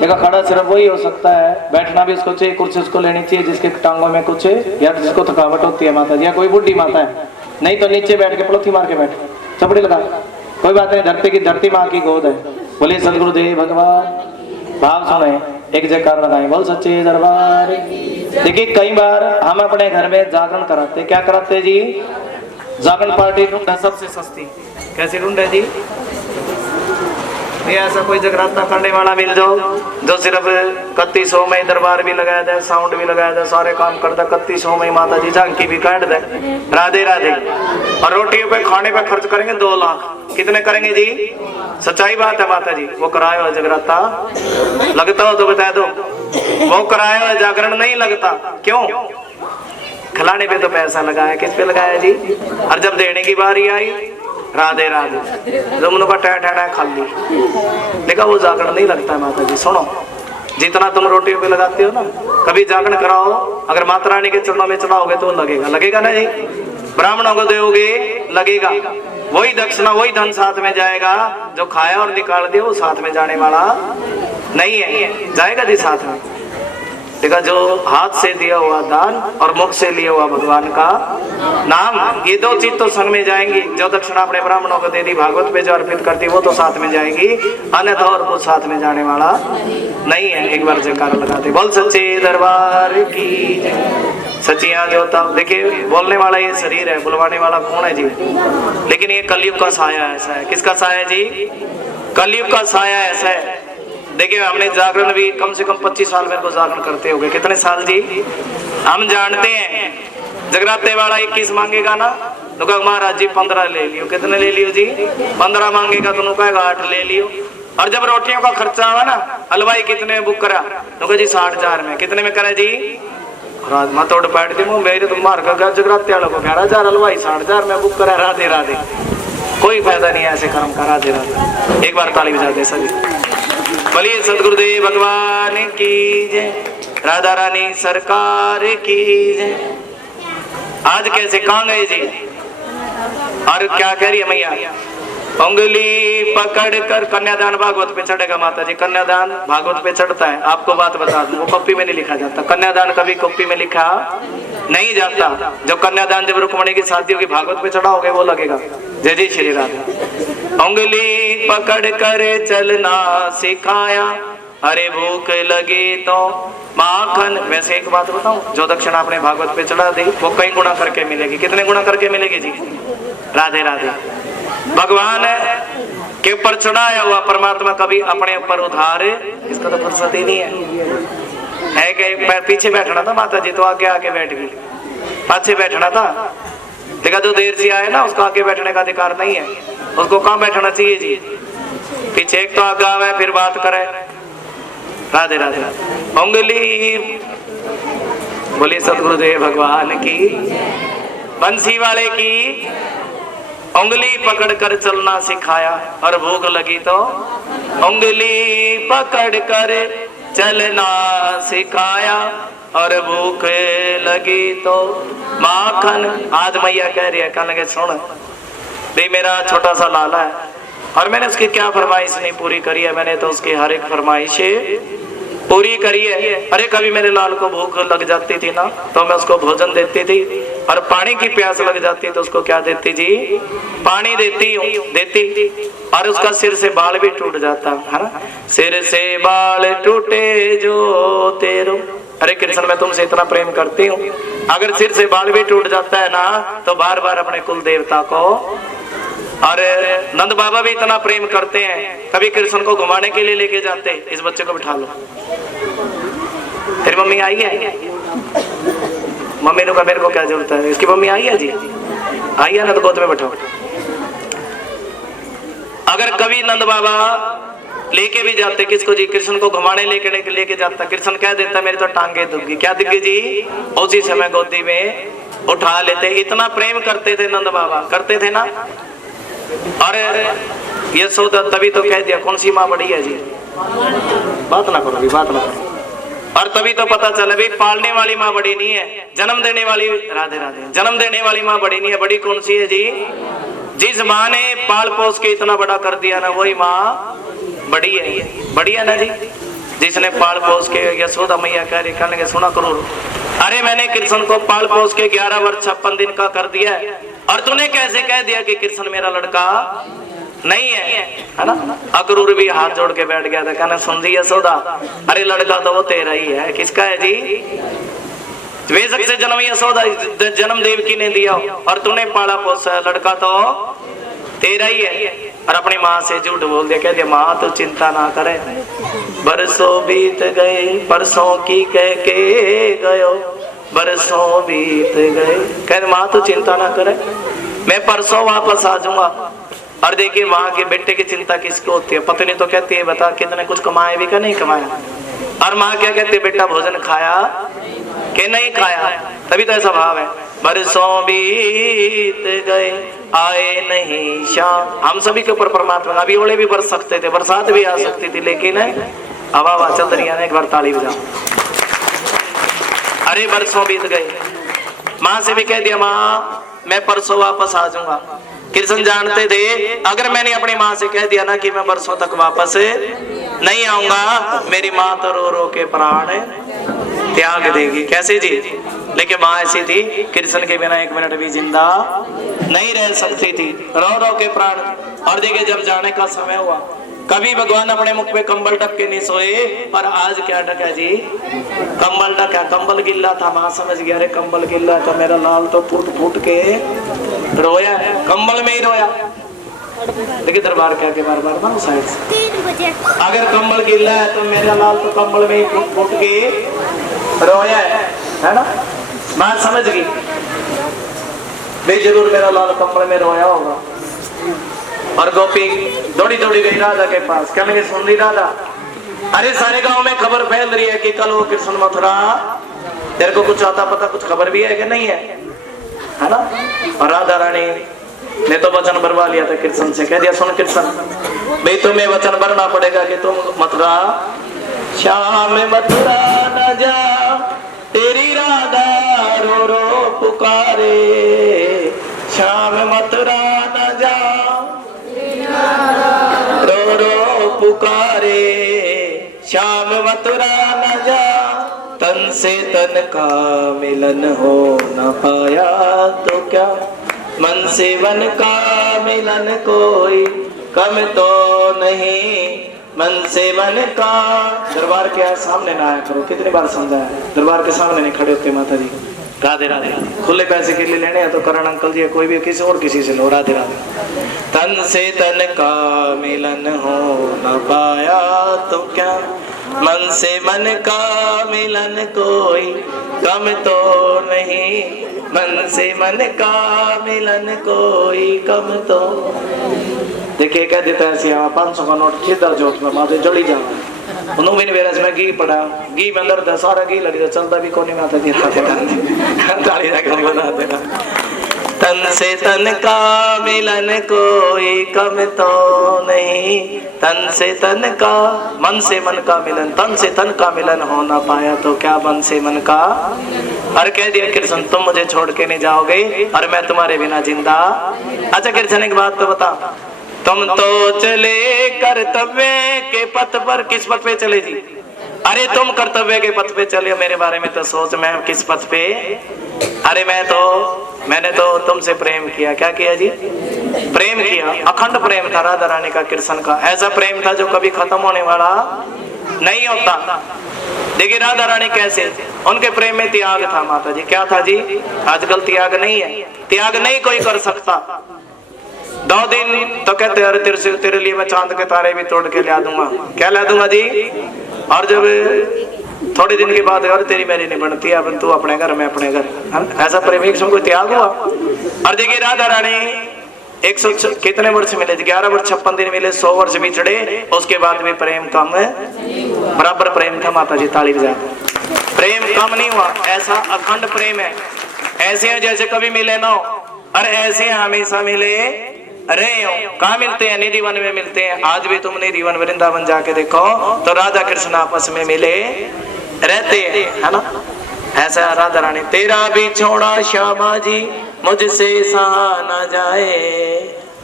देखो खड़ा सिर्फ वही हो सकता है, बैठना भी उसको चाहिए, कुर्सी उसको लेनी चाहिए जिसके टांगों में कुछ या जिसको थकावट होती है माता जी, या कोई बुढ़ी माता है, नहीं तो नीचे बैठ के पलोथी मार के बैठ, चपड़ी लगा, कोई बात नहीं, धरती माँ की गोद है। बोले सदगुरुदेव भगवान। भाव सुने, एक जयकार लगाए, बोल सच्चे दरबार। देखिए कई बार हम अपने घर में जागरण कराते, क्या कराते जी? जागरण पार्टी ढूंढ सबसे सस्ती, कैसी ढूंढ है जी? ये ऐसा कोई जगराता करने वाला मिल जाओ जो सिर्फ 3100 में दरबार भी लगाया जाए, साउंड भी लगाया जाए, सारे काम करता, 3100 में माता जी झांकी भी काट दे, राधे राधे। और रोटियों पे खाने पे खर्च करेंगे 2 लाख, कितने करेंगे जी? सच्चाई बात है माता जी। वो कराया हुआ जगराता लगता हो तो बता दो, वो कराया हुआ जागरण नहीं लगता, क्यों? खिलाने पे तो पैसा लगाया, किस पे लगाया जी? और जब देने की बारी आई, राधे राधे, जमुनों का टैट खाली, देखा वो जागरण नहीं लगता है माता जी। सुनो, जितना तुम रोटियों पे लगाते हो ना, कभी जागरण कराओ, अगर माता रानी के चरणों में चढ़ाओगे तो लगेगा, लगेगा ना जी? ब्राह्मणों को दोगे लगेगा, वही दक्षिणा वही धन साथ में जाएगा, जो खाया और निकाल दिया वो साथ में जाने वाला नहीं है, जाएगा जी साथ में। देखा, जो हाथ से दिया हुआ दान और मुख से लिया हुआ भगवान का नाम, ये 2 चीज तो संग में जाएंगी। जो दक्षिणा अपने ब्राह्मणों को दे दी, भागवत पे जो अर्पित करती वो तो साथ में जाएगी, अन्यथा और कुछ साथ में जाने वाला नहीं है। एक बार जयकार लगाते, बोल सच्चे दरबार की। सचिया जो तब देखिए, बोलने वाला ये शरीर है, बुलवाने वाला कौन है जी? लेकिन ये कलयुग का साया ऐसा है। किसका साया जी? कलयुग का साया ऐसा है। देखिए, हमने जागरण भी कम से कम 25 साल मेरे को जागरण करते हो गए। कितने साल जी? हम जानते हैं जगराते वाला 21 मांगेगा ना, तो कहा महाराज जी 15 ले लियो। कितने ले लियो जी? 15 मांगेगा तो कहेगा 8 ले लियो। और जब रोटियों का खर्चा हुआ ना, हलवाई कितने बुक करा, तो कहा जी 60,000 में। कितने में करा जी? राजमा तोड़ बैठ दी मेरे तो मार कर जगराते वालों को 11,000, हलवाई 60,000 में बुक करा। राधे राधे। कोई फायदा नहीं है ऐसे कर्म का। राधे राधे। एक बार ताली बजा दे सभी। बोलिए सदगुरुदेव भगवान की जय, राधा रानी सरकार की जय। आज कैसे कहाँ गए जी? और क्या कह रही है मैया? उंगली पकड़ कर कन्यादान भागवत पे चढ़ेगा माता जी। कन्यादान भागवत पे चढ़ता है। आपको बात बता दूं, वो कॉपी में नहीं लिखा जाता। कन्यादान कभी कॉपी में लिखा नहीं जाता। जो कन्यादान जब रुक्मणी की शादी होगी भागवत पे चढ़ाओगे वो लगेगा। जय जय श्री राधे। उंगली पकड़ कर चलना सिखाया, अरे भूख लगी तो माखन। वैसे एक बात बताऊं, जो दक्षिणा आपने भागवत पे चढ़ा दी वो कई गुना करके मिलेगी। कितने गुना करके मिलेगी जी? राधे राधे। भगवान के ऊपर चढ़ाया हुआ परमात्मा कभी अपने ऊपर उधार इसका तो फुर्सत ही नहीं है कि पैर पीछे बैठना था माता जी तो आगे आगे बैठ गई, पाछे बैठना था। देखा, जो देर से आए ना उसको आगे बैठने का अधिकार नहीं है। उसको कहाँ बैठना चाहिए जी? पीछे। एक तो आगे आवे फिर बात करे। राधे राधे। उंगली। बोलिए सदगुरुदेव भगवान की। बंसी वाले की उंगली पकड़ कर चलना सिखाया, और भूख लगी तो उंगली पकड़ कर चलना सिखाया, और भूख लगी तो माखन। आज मैया कह रही है, कहने लगे सुन भाई, मेरा छोटा सा लाला है और मैंने उसकी क्या फरमाइश नहीं पूरी करी है, मैंने तो उसकी हर एक फरमाइश पूरी करी है। अरे कभी मेरे लाल को भूख लग जाती थी ना तो मैं उसको भोजन देती थी, और पानी की प्यास लग जाती तो उसको क्या देती जी, पानी देती। और उसका सिर से बाल भी टूट जाता है ना, सिर से बाल टूटे जो तेरो। अरे कृष्ण मैं तुमसे इतना प्रेम करती हूँ, अगर सिर से बाल भी टूट जाता है ना तो बार बार अपने कुल देवता को। और नंद बाबा भी इतना प्रेम करते हैं, कभी कृष्ण को घुमाने के लिए लेके जाते, इस बच्चे को बिठा लो, तेरी मम्मी आई है, मम्मी ने कहा मेरे को क्या जरूरत है, इसकी मम्मी आई है जी, आई है ना तो गोद में बैठो। अगर कभी नंद बाबा लेके भी जाते किसको जी, कृष्ण को घुमाने लेके जाता, कृष्ण कह देता मेरी तो टांगे दुखी, क्या दुखी जी, उसी समय गोदी में उठा लेते। इतना प्रेम करते थे नंद बाबा, करते थे ना। और यशोदा तभी तो कह दिया कौन सी माँ बड़ी है जी, बात ना करो, बात ना करो। और तभी तो पता चला भाई पालने वाली माँ बड़ी नहीं है, जन्म देने वाली, राधे राधे, जन्म देने वाली माँ बड़ी नहीं है, बड़ी कौन सी है जी, जिस माँ ने पाल पोस के इतना बड़ा कर दिया ना वही माँ बड़ी है ना जी, जिसने पाल पोस के। यशोदा मैया कह रही, कहने के सुना करो, अरे मैंने कृष्ण को पाल पोस के 11 वर्ष 56 दिन का कर दिया है, और तूने कैसे कह दिया कि कृष्ण मेरा लड़का नहीं है ना। अक्रूर भी हाथ जोड़ के बैठ गया था, कहना सुन जी यशोदा, अरे लड़का तो वो तेरा ही है, किसका है जी, वेशक से जन्म यशोदा जन्म देवकी ने दिया, और तूने पाला पोसा, लड़का तो तेरा ही है। और अपनी माँ से झूठ बोल दिया, कह दिया माँ तो चिंता ना करे, बरसों बीत गए, परसों की कह के गयो, बरसों बीत गए, कह माँ तो चिंता ना करे, मैं परसों वापस आ जाऊंगा। और देखिए माँ के बेटे की चिंता किसको होती है, पत्नी तो कहती है बता कितने कुछ कमाए भी का नहीं कमाया, और माँ क्या कहती है बेटा भोजन खाया कि नहीं खाया, तभी तो ऐसा भाव है। बरसों बीत गए आए नहीं शाम, हम सभी के ऊपर परमात्मा, अभी ओले भी बरस सकते थे, बरसात भी आ सकती थी, लेकिन हवा चल रही है, एक बार ताली बजाओ। अरे बरसों बीत गए, माँ से भी कह दिया माँ मैं परसों वापस आ जाऊंगा। कृष्ण जानते थे अगर मैंने अपनी माँ से कह दिया ना कि मैं बरसों तक वापस नहीं आऊंगा, मेरी माँ तो रो रो के प्राण त्याग देगी, कैसे जी। लेकिन माँ ऐसी थी कृष्ण के बिना एक मिनट भी जिंदा नहीं रह सकती थी, रो रो के प्राण। और देखिए जब जाने का समय हुआ, कभी भगवान अपने मुख पे कंबल ढक के नहीं सोए, और आज क्या ढका जी, कंबल ढका, कंबल गिल्ला था। माँ समझ गया अरे कंबल गिल्ला तो मेरा लाल तो फूट फूट के रोया, कंबल में ही रोया। देखिए दरबार क्या के बार बार ना साइड से, अगर कंबल गिल्ला है तो मेरा लाल तो कंबल में ही फूट फूट के रोया है ना। माँ समझ गई भाई जरूर मेरा लाल कंबल में रोया होगा। और गोपी दौड़ी दौड़ी गई राधा के पास, क्या लगे सुन ली राधा, अरे सारे गांव में खबर फैल रही है कि कल वो कृष्ण मथुरा, तेरे को कुछ आता पता, कुछ खबर भी है कि नहीं है ना। और राधा रानी ने तो वचन भरवा लिया था कृष्ण से, कह दिया सुन कृष्ण भाई तुम्हें वचन भरना पड़ेगा कि तुम मथुरा, श्याम मथुरा न जा तेरी राधा रो रो पुकारे, श्याम मथुरा न जा रो रो पुकारे, श्याम मथुरा न जा तन से तन का मिलन हो न पाया तो क्या, मन से मन का मिलन कोई कम तो नहीं, मन से मन का। दरबार के सामने ना आया करो, कितनी बार समझाया, दरबार के सामने नहीं खड़े होते माता जी। राधे राधे, खुले पैसे के लिए लेने हैं तो करण अंकल जी कोई भी किसी और किसी से लो। राधे राधे। तन से तन का मिलन हो न पाया तो क्या, मन से मन का मिलन कोई कम तो नहीं, मन से मन का मिलन कोई कम तो। देखिए कह देता है 500 का नोट किधर जोत में माथे जड़ी जा, उन्होंने भी वेरस में घी पड़ा, घी में अंदर सारा घी लगी, चलता भी कोनी माता जी ताली का बना देना। तन से तन का मिलन कोई कम तो नहीं, तन से तन का, मन से मन का मिलन, तन से तन का मिलन हो ना पाया तो क्या मन से मन का। और कह दिया कृष्ण तुम मुझे छोड़ के नहीं जाओगे और मैं तुम्हारे बिना जिंदा। अच्छा कृष्ण एक बात तो बता, तुम तो चले कर्तव्य के पथ पर, किस पथ पे चले जी? अरे तुम कर्तव्य के पथ पे चले, मेरे बारे में तो सोच, मैं किस पथ पे? अरे मैंने तो तुमसे प्रेम किया। क्या किया जी? प्रेम किया, अखंड प्रेम था राधा रानी का कृष्ण का, ऐसा प्रेम था जो कभी खत्म होने वाला नहीं होता। देखिए राधा रानी कैसे, उनके प्रेम में त्याग था माता जी। क्या था जी? आजकल त्याग नहीं है, त्याग नहीं कोई कर सकता। 2 दिन तो कहते अरे तेरे लिए मैं चांद के तारे भी तोड़ के ला दूंगा। क्या ला दूंगा जी? और जब थोड़े दिन के बाद अरे तेरी मेरी नहीं बनती, अब तू अपने घर मैं अपने घर, ऐसा प्रेम एक कोई त्याग हुआ। और देखिए राधा रानी 100 कितने वर्ष मिले? 11 वर्ष 56 दिन मिले, 100 वर्ष बिछड़े, उसके बाद भी प्रेम कम है, बराबर प्रेम था। माता जी ताली बजा, प्रेम कम नहीं हुआ, ऐसा अखंड प्रेम है। ऐसे हैं जैसे कभी मिले ना हो, और ऐसे हमेशा मिले रहे हो। कहाँ मिलते हैं? निधि वन में मिलते हैं। आज भी तुम निधि वन वृंदावन जाके देखो तो राधा कृष्ण आपस में मिले रहते हैं, है ना? ऐसा राधा रानी, तेरा भी छोड़ा श्यामा जी मुझसे सहा न जाए,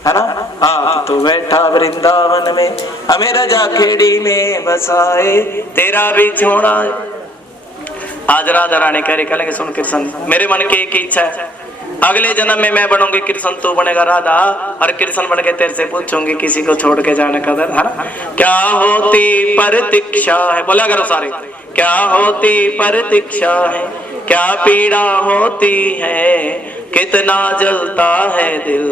है ना? हाँ तो बैठा वृंदावन में हमें राजा खेड़ी में बसाए, तेरा भी छोड़ा। आज राधा रानी कह रही, कहेंगे सुन कृष्ण मेरे मन की एक इच्छा है, अगले जन्म में मैं बनूंगी कृष्ण, तू बनेगा राधा, और कृष्ण बन के तेरे से पूछूंगी किसी को छोड़ के जाने का दर, है ना? क्या होती प्रतीक्षा है, बोला करो सारे, क्या होती प्रतीक्षा है, क्या पीड़ा होती है, कितना जलता है दिल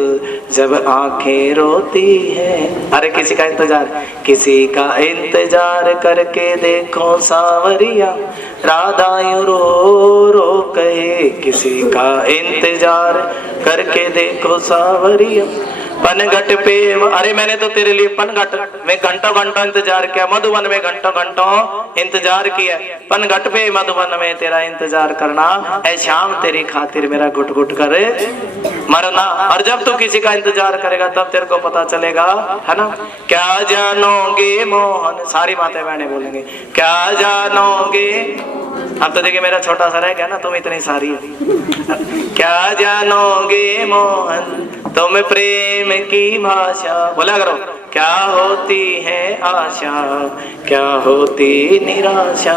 जब आंखें रोती है। अरे किसी का इंतजार करके देखो सावरिया, राधा यूं रो रो कहे, किसी का इंतजार करके देखो सावरिया। पनघट पे, अरे मैंने तो तेरे लिए पनघट में घंटों घंटों इंतजार किया, मधुवन में घंटों घंटों इंतजार किया, पनघट पे मधुवन में तेरा इंतजार करना, ऐ शाम तेरी खातिर मेरा घुट घुट कर मरना। और जब तू किसी का इंतजार करेगा तब तेरे को पता चलेगा, है ना? क्या जानोगे मोहन, सारी बातें मैंने बोलेंगे, क्या जानोगे। अब तो देखिए मेरा छोटा सा रह गया ना, तुम इतनी सारी है। क्या जानोगे मोहन तुम प्रेम की भाषा, बोला करो, क्या होती है आशा, क्या होती निराशा,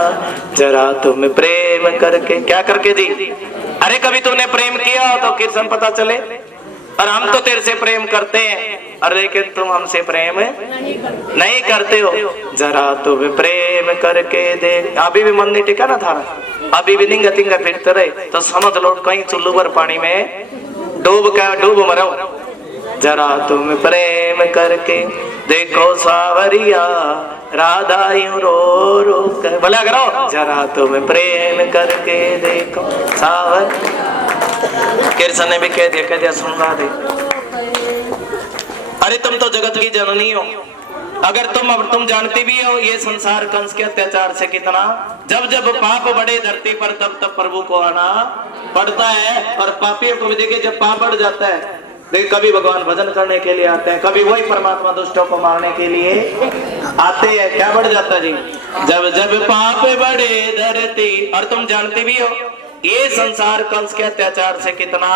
जरा तुम प्रेम करके, क्या करके जी? अरे कभी तूने प्रेम किया हो तो कृष्ण पता चले, और हम तो तेरे से प्रेम करते हैं, और लेकिन तुम हमसे प्रेम नहीं करते हो, जरा तुम प्रेम करके दे। अभी भी मन नहीं टिका ना थारा, अभी भी निंगा तिंगा फिरते रहे तो समझ लो कहीं चुल्लू भर पानी में डूब मरो। जरा तुम प्रेम करके देखो सावरिया, राधा यूं रो रो कर, बोला करो, जरा तुम प्रेम करके देखो सावर। कृष्ण ने भी कह दिया सुनवा दे। अरे तुम तो जगत की जननी हो, अगर तुम जानती भी हो ये संसार कंस के अत्याचार से कितना, जब जब पाप बढ़े धरती पर तब तब प्रभु को आना पड़ता है। और पापियों को भी देखिए जब पाप बढ़ जाता है, देखिए कभी भगवान भजन करने के लिए आते हैं, कभी वही परमात्मा दुष्टों को मारने के लिए आते हैं। क्या बढ़ जाता जी? जब जब पाप बढ़े धरती। और तुम जानती भी हो ये संसार कंस के अत्याचार से कितना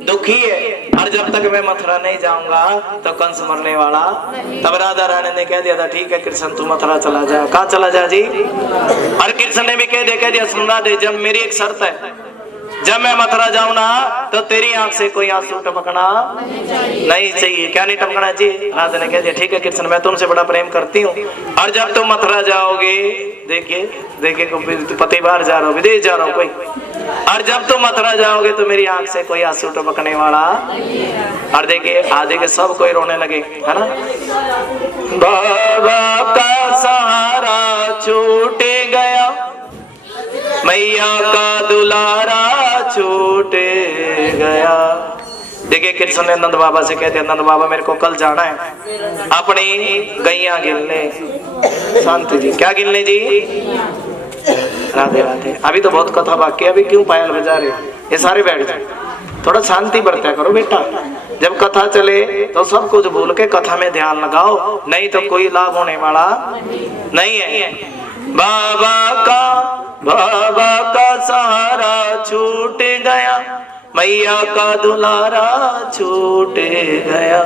दुखी है, और जब तक मैं मथुरा नहीं जाऊंगा तो कंस मरने वाला। तब राधा रानी ने कह दिया था ठीक है कृष्ण तू मथुरा चला जा। कहाँ चला जा जी? और कृष्ण ने भी कह दिया सुनना दे, जब मेरी एक शर्त है, जब मैं मथुरा जाऊं ना तो तेरी आंख से कोई आंसू टपकना नहीं चाहिए। क्या नहीं टपकना चाहिए? राधा ने कह दिया ठीक है कृष्ण मैं तुमसे बड़ा प्रेम करती हूँ, और जब तुम मथुरा जाओगे, देखिए पति बाहर जा रहा हो, विदेश जा रहा हो कोई, और जब तुम मथुरा जाओगे तो मेरी आंख से कोई आंसू टपकने वाला। और देखिए आधे के सब कोई रोने लगे, है ना? बाबा का सहारा छूट गया, मैया का दुलारा छूट गया। देखिए कृष्ण ने नंद बाबा से कहते हैं नंद बाबा मेरे को कल जाना है अपनी गैया गिनने। शांति जी क्या गिनने जी? राधे राधे। अभी तो बहुत कथा बाकी है, अभी क्यों पायल बजा रहे? ये सारे बैठ जाए। थोड़ा शांति बरता करो बेटा। जब कथा चले तो सब कुछ भूल के कथा में ध्यान लगाओ, नहीं तो कोई लाभ होने वाला नहीं है। बाबा का सहारा छूट गया, मैया का दुलारा छूट गया।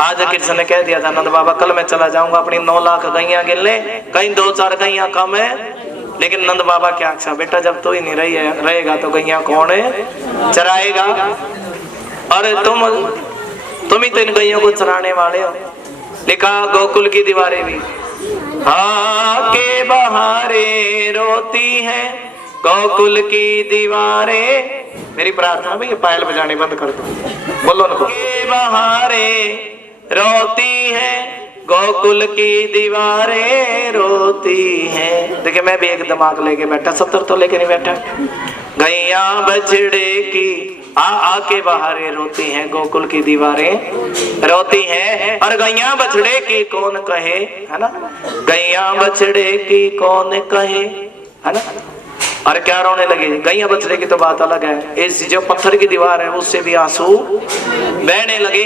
आज कृष्ण ने कह दिया था नंद बाबा कल मैं चला जाऊंगा अपनी 9 लाख गैया गिनने, कहीं 2-4 गैया कम है। लेकिन नंद बाबा क्या अच्छा बेटा जब तू ही नहीं रहेगा तो गैया कौन चराएगा, और तुम ही तो इन गैयों को चराने वाले हो। लिखा गोकुल की दीवारें भी के बहारे रोती है, गोकुल की दीवारें। मेरी प्रार्थना भाई पायल बजाने बंद कर दो, बोलो उनको। के बहारे रोती है, गोकुल की दीवारें रोती हैं। देखिए मैं भी एक दिमाग लेके बैठा, 70 तो लेके नहीं बैठा। गैया बछड़े की आके बहारे रोती हैं, गोकुल की दीवारें रोती हैं। और गैया बछड़े की कौन कहे, है ना, गैया बछड़े की कौन कहे, है ना। और क्या रोने लगे, गैया बछड़े की तो बात अलग है, इस जो पत्थर की दीवार है उससे भी आंसू बहने लगे।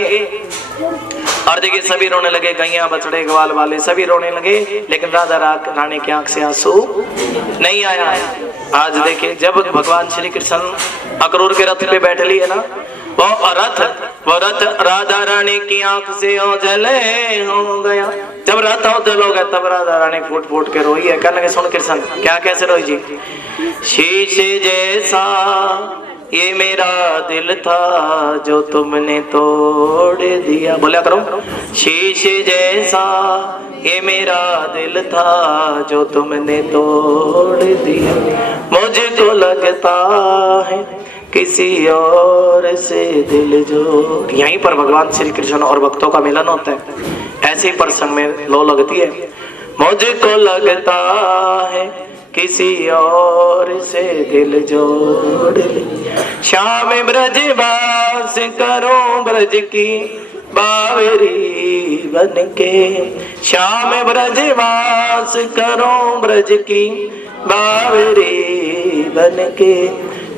और देखिए सभी रोने लगे, गैया बछड़े ग्वाल वाले सभी रोने लगे, लेकिन राधा रानी की आंख से आंसू नहीं आया। आज देखिए जब भगवान श्री कृष्ण अक्रूर के रथ पे बैठ लिए ना, वो रथ राधा रानी की आंख से ओझल हो गया। जब रथ ओझल हो गया तब राधा रानी फूट फूट के रोई है। कहने लगे सुन कृष्ण क्या कैसे रोई जी, शीशे जैसा ये मेरा दिल था जो तुमने तोड़ दिया। बोला करो, शीशे जैसा ये मेरा दिल था जो तुमने तोड़ दिया। मुझको लगता है किसी और से दिल जो। यहीं पर भगवान श्री कृष्ण और भक्तों का मिलन होता है, ऐसे ही प्रसंग में लो लगती है। मुझको लगता है किसी और से दिल जोड़ ले, श्याम ब्रजवास करो ब्रज की बावरी बनके। श्याम ब्रजवास करो ब्रज की बावरी बनके,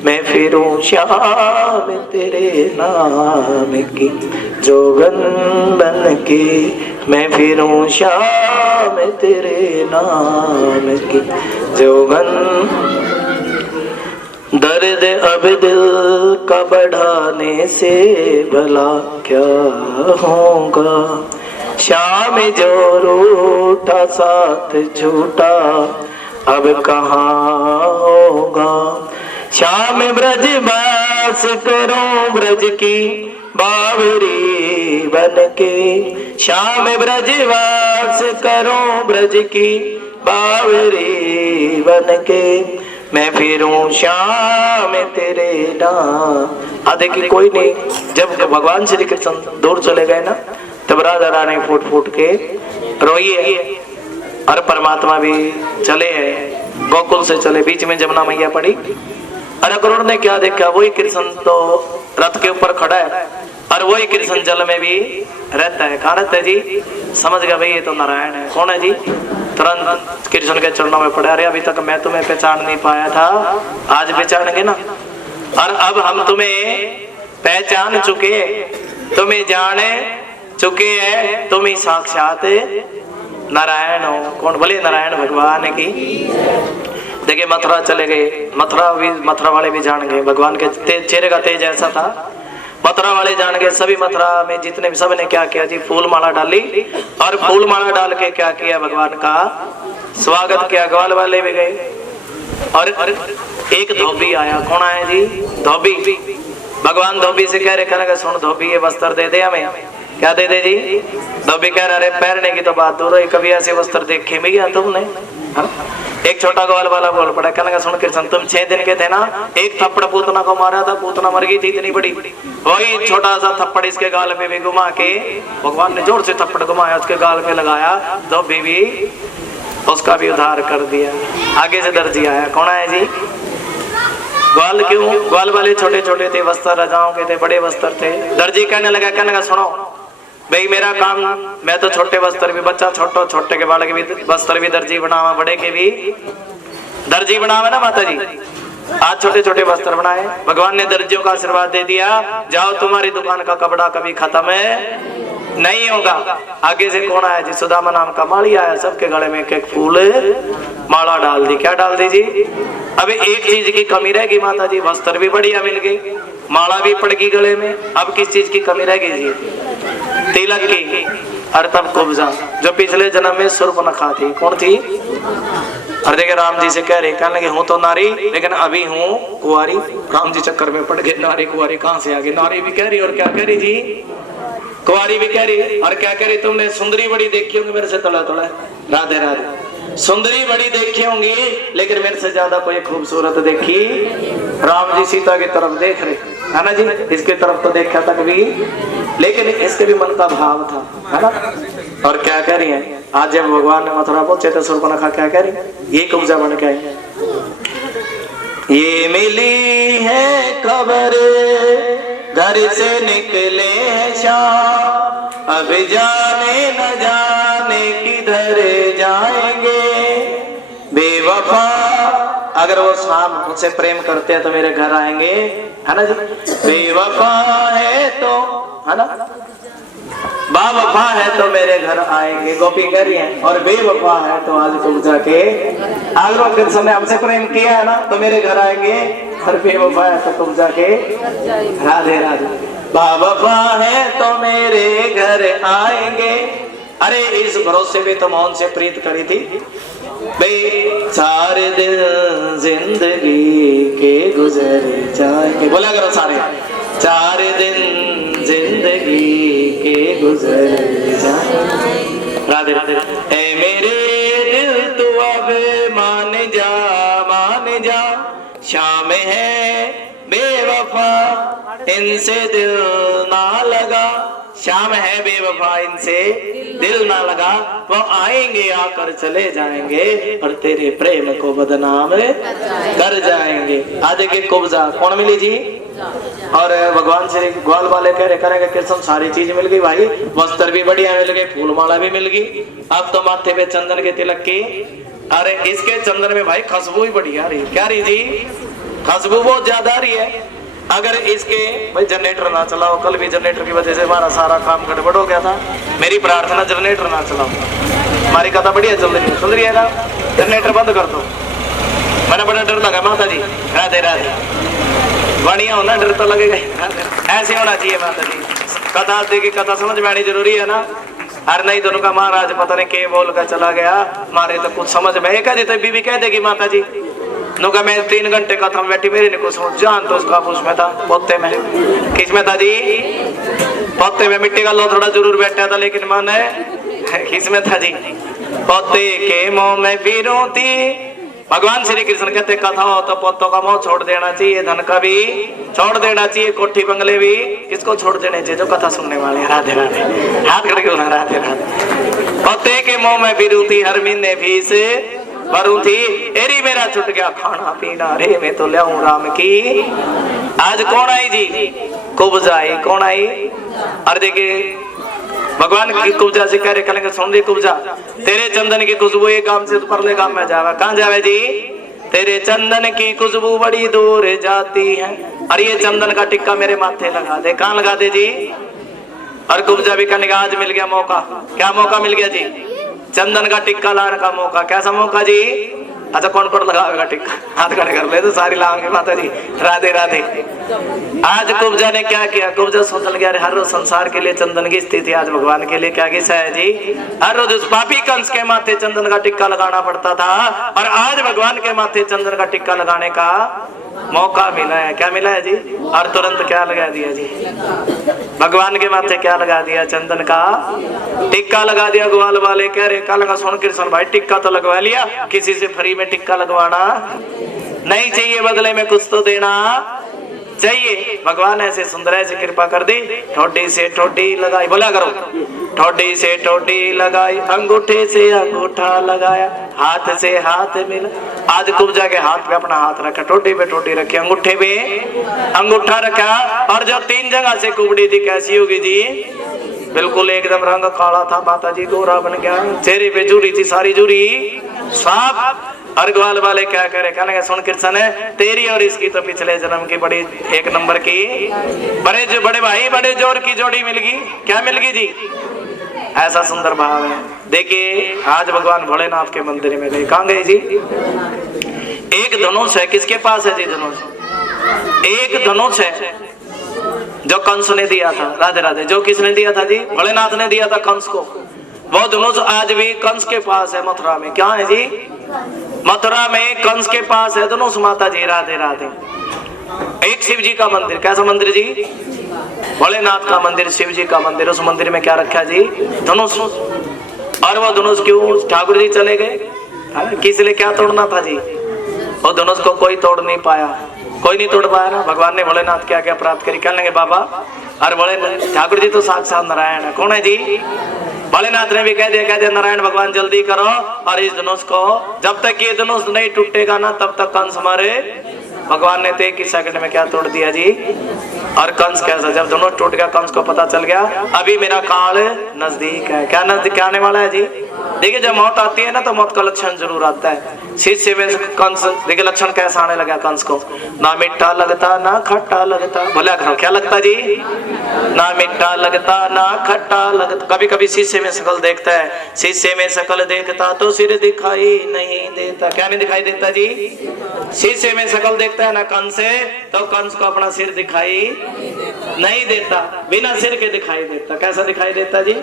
मैं फिरूं श्याम तेरे नाम की जोगन बन के। मैं फिरूं श्याम तेरे नाम की जोगन। दर्द अब दिल का बढ़ाने से भला क्या होगा, श्याम जो रूठा साथ झूठा अब कहाँ होगा। श्याम ब्रजवास करो ब्रज की बावरी बनके। श्याम ब्रजवास करो ब्रज की बावरी बनके, मैं फिरूं श्याम तेरे नाम। देखिए कोई नहीं, जब भगवान श्री कृष्ण दूर चले गए ना तब राधा रानी फूट फूट के रोई है। और परमात्मा भी चले हैं, गोकुल से चले, बीच में जमुना मैया पड़ी। और अक्रूर ने क्या देखा, वही कृष्ण तो रथ के ऊपर खड़ा है और वही कृष्ण जल में भी रहता है। कहाँ रहता है जी, समझ गया भाई ये तो नारायण है। कौन है जी, तुरंत कृष्ण के चरणों में पड़ा, अरे अभी तक मैं तुम्हें पहचान नहीं पाया था, आज पहचानेंगे ना। और अब हम तुम्हें पहचान चुके, तुम्हें जाने चुके हैं, तुम ही साक्षात नारायण हो। कौन, बोले नारायण भगवान की। देखिए मथुरा चले गए, मथुरा वाले भी जान गए भगवान के चेहरे का तेज ऐसा था। मथुरा वाले जान गए, सभी मथुरा में जितने भी, सब ने क्या किया जी, फूल माला डाली और फूल माला डाल के क्या किया, भगवान का स्वागत किया। ग्वाल वाले भी गए और एक धोबी आया। कौन आया जी, धोबी। भगवान धोबी से कह रहे, कहने सुन धोबी ये वस्त्र दे दे हमें। क्या दे दे जी, धोबी कह रहा, अरे पहनने की तो बात दूर है, कभी ऐसे वस्त्र देखे भी क्या तुमने। एक छोटा ग्वाल वाला बोल पड़ा, कहने का सुन कृष्ण तुम 6 दिन के थे ना, एक थप्पड़ पूतना को मारा था, पूतना मर गई थी इतनी बड़ी, वही छोटा सा थप्पड़ इसके गाल पे भी घुमा के भगवान ने जोर से थप्पड़ घुमाया, उसके गाल पे लगाया, तो बीवी उसका भी उद्धार कर दिया। आगे से दर्जी आया। कौन आया जी, ग्वाल। क्यों, ग्वाल वाले छोटे छोटे थे, वस्त्र राजाओं के थे, बड़े वस्त्र थे। दर्जी कहने लगा, कहने का सुनो भाई मेरा काम, मैं तो छोटे वस्त्र भी, बच्चा छोटे के बाल के भी वस्त्र भी दर्जी बनावा, बड़े के भी दर्जी बनावा ना माता जी। आज छोटे छोटे वस्त्र बनाए, भगवान ने दर्जियों का आशीर्वाद दे दिया, जाओ तुम्हारी दुकान का कपड़ा कभी खत्म नहीं होगा। आगे से कौन आया जी? सुदामा नाम का माली आया, सबके गले में एक फूल माला डाल दी। क्या डाल दी जी? अब एक चीज की कमी रहेगी माता जी, वस्त्र भी बढ़िया मिल गई, माला भी पड़ गई गले में, अब किस चीज की कमी रहेगी जी? तिलक की। और तब कुब्जा जो पिछले जन्म में सुर्पनखा थी, कौन थी? और देखे राम जी से कह रहे, कहने लगे हूं तो नारी लेकिन अभी हूँ कुंवारी। राम जी चक्कर में पड़ गए, नारी कुंवारी कहां से आ गई? नारी भी कह रही और क्या कह रही जी? कुंवारी भी कह रही। और क्या कह रही? तुमने सुंदरी बड़ी देखी होंगी मेरे से तोड़ा तोड़ा। राधे राधे। सुंदरी बड़ी देखी होंगी लेकिन मेरे से ज्यादा कोई खूबसूरत देखी। राम जी सीता की तरफ देख रहे है ना जी, इसकी तरफ तो देखा तक भी, लेकिन इसके भी मन का भाव था, है ना। और क्या कह रही है? आज जब भगवान ने मथुरा पहुंचे तो शूर्पणखा क्या कह रही? ये कुब्जा बन के आई, ये मिली है खबर घर से निकले हैं शाम, अब जाने न जाने किधर जाएंगे बेवफा। अगर वो शाम मुझसे प्रेम करते हैं तो मेरे घर आएंगे, है ना जी। बेवफा है तो, है ना, बावफा है तो मेरे घर आएंगे, गोपी कह रही है। और बेवफा है तो आज कुब्जा के अगर कृष्ण ने हमसे प्रेम किया है ना तो मेरे घर आएंगे, और बेवफा है तो कुब्जा के राधे राधे। बावफा है तो मेरे घर आएंगे। अरे इस भरोसे में तो मौन से प्रीत करी थी भाई, 4 दिन जिंदगी के गुजर जाएंगे, बोला करो सारे, 4 दिन जिंदगी के गुजर जाएंगे। राधे राधे। ऐ मेरे दिल तू अब मान जा, शाम है बेवफा इनसे दिल ना लगा, शाम है बेवफा इनसे दिल ना लगा, वो आएंगे आकर चले जाएंगे और तेरे प्रेम को बदनाम कर जाएंगे। आधे के कुब्जा कौन मिली जी? और भगवान श्री ग्वाल वाले कह रहे करेंगे कृष्ण सारी चीज मिल गई भाई, वस्त्र भी बढ़िया मिल गए, फूल माला भी मिल गई, अब तो माथे पे चंदन के तिलक की। अरे इसके चंदन में भाई खुशबू ही बढ़िया रही। क्या रही जी? खुशबू बहुत ज्यादा रही है। अगर इसके भाई जनरेटर ना चलाओ, कल भी जनरेटर की वजह से हमारा सारा काम गड़बड़ हो गया था, मेरी प्रार्थना जनरेटर ना चलाओ, हमारी कथा बढ़िया चल रही है, सुन रही है ना, जनरेटर बंद कर दो। मैंने बड़ा डर लगा माता जी, राधे राधे। बढ़िया होना, डर तो लगेगा, ऐसे होना चाहिए माता जी। कथा देखी, कथा समझ में आनी जरूरी है ना। अरे नहीं दोनों का महाराज पता नहीं के बोल कर चला गया, मारे तो कुछ समझ में कह देते, बीबी कह देगी माता जी नुका मैं 3 घंटे कथा में बैठी, मेरी ने कुछ जान तो उसका उसमें था पोते में, किसमें था जी? पोते में मिट्टी का लो थोड़ा जरूर बैठा था, लेकिन मन किसमें था जी? पोते के मुंह में बीरू थी। भगवान श्री कृष्ण कहते कथा हो तो पोतों का मोह छोड़ देना चाहिए, धन का भी छोड़ देना चाहिए, कोठी बंगले भी किसको छोड़ देने चाहिए? जो कथा सुनने वाले हैं। राधे राधे। हाथ खड़े क्यों ना, राधे राधे। पोते के मुंह में बीरू थी, हर महीने फीस भरू थी, एरी मेरा छुट गया खाना पीना रे, मैं तो लियाऊं राम की। आज कौन आई जी? कुब्जा आई। कौन आई? और देखिए भगवान की कुब्जा से कह रहे, कहेंगे सुन ली कुब्जा, तेरे चंदन की खुशबू एक गांव से परले गांव में जावे। कहाँ जावे जी? तेरे चंदन की खुशबू बड़ी दूर जाती है, और ये चंदन का टिक्का मेरे माथे लगा दे। कहाँ लगा दे जी? और कुब्जा भी कहने का आज मिल गया मौका। क्या मौका मिल गया जी? चंदन का टिक्का लाने का मौका। कैसा मौका जी? अच्छा कौन कौन लगाएगा टिक्का? हाथ खड़े कर ले तो सारी लाएंगे माता जी। राधे राधे। आज कुब्जा ने क्या किया? कुब्जा सोचल गया हर रोज संसार के लिए चंदन की स्थिति, आज भगवान के लिए क्या किसा है जी? हर रोज उस पापी कंस के माथे चंदन का टिक्का लगाना पड़ता था, और आज भगवान के माथे चंदन का टिक्का लगाने का मौका मिला है। क्या मिला है जी? और तुरंत क्या लगा दिया जी? भगवान के माथे क्या लगा दिया? चंदन का टिक्का लगा दिया। ग्वाल वाले कह रहे कल का सुन कृष्ण भाई टिक्का तो लगवा लिया, किसी से फ्री में टिक्का लगवाना नहीं चाहिए, बदले में कुछ तो देना चाहिए। भगवान ऐसे सुंदर ऐसे कृपा कर दी, ठोडी से ठोडी लगाई, बोला करो, ठोडी से ठोडी लगाई, अंगूठे से अंगूठा लगाया, हाथ से हाथ मिला। आज कुब्जा के हाथ पे अपना हाथ रखा, ठोडी पे ठोडी रखी, अंगूठे पे अंगूठा रखा। और जो 3 जगह से कुबड़ी थी कैसी होगी जी? बिल्कुल एकदम रंग काला था, माता जी गोरा बन गया, चेहरे पे जुड़ी थी सारी जुड़ी साफ। और ग्वाल वाले क्या करे, कहने लगे सुन कृष्ण है तेरी और इसकी तो पिछले जन्म की बड़ी एक नंबर की बड़े भाई बड़े जोर की जोड़ी मिल गई। क्या मिल गई जी? ऐसा सुंदर भाव है। देखिए आज भगवान भोलेनाथ के मंदिर में गए, कहाँ गए जी? एक धनुष है, किसके पास है जी धनुष? एक धनुष है जो कंस ने दिया था। राधे राधे। जो किसने दिया था जी? भोलेनाथ ने दिया था कंस को। वो धनुष आज भी कंस के पास है मथुरा में। क्या है जी? मथुरा में कंस के पास है धनुष। माता जी राधे राधे। एक शिव जी का मंदिर, कैसा मंदिर जी? भोलेनाथ का मंदिर, शिव जी का मंदिर। उस मंदिर में क्या रखा जी? धनुष। और वो धनुष क्यों ठाकुर जी चले गए? किस लिए? क्या तोड़ना था जी? वो धनुष को कोई तोड़ नहीं पाया, कोई नहीं तोड़ पाया ना। भगवान ने भोलेनाथ क्या क्या प्राप्त करी? कहने लगे बाबा, अरे भोले ठाकुर जी तो साक्षात नारायण है। कौन है जी? भोलेनाथ ने भी कह दिया नारायण भगवान जल्दी करो और इस धनुष को, जब तक ये धनुष नहीं टूटेगा ना तब तक कंस हमारे। भगवान ने तो एक ही सेकंड में क्या तोड़ दिया जी। और कंस कैसा, जब धनुष टूट गया कंस को पता चल गया अभी मेरा काल नजदीक है। क्या नजदीक आने वाला है जी? देखिए जब मौत आती है ना तो मौत का लक्षण जरूर आता है। शीशे में कंस देखिए लक्षण कैसा आने लगा कंस को, ना मिठा लगता ना खट्टा लगता। बोला करो क्या लगता जी? ना मिठा लगता ना खट्टा लगता। कभी कभी शीशे में शकल देखता है, शीशे में शकल देखता तो सिर दिखाई नहीं देता। क्या नहीं दिखाई देता जी? शीशे में शकल देखता है ना कंस है तो कंस को अपना सिर दिखाई नहीं देता, बिना सिर के दिखाई देता। कैसा दिखाई देता जी?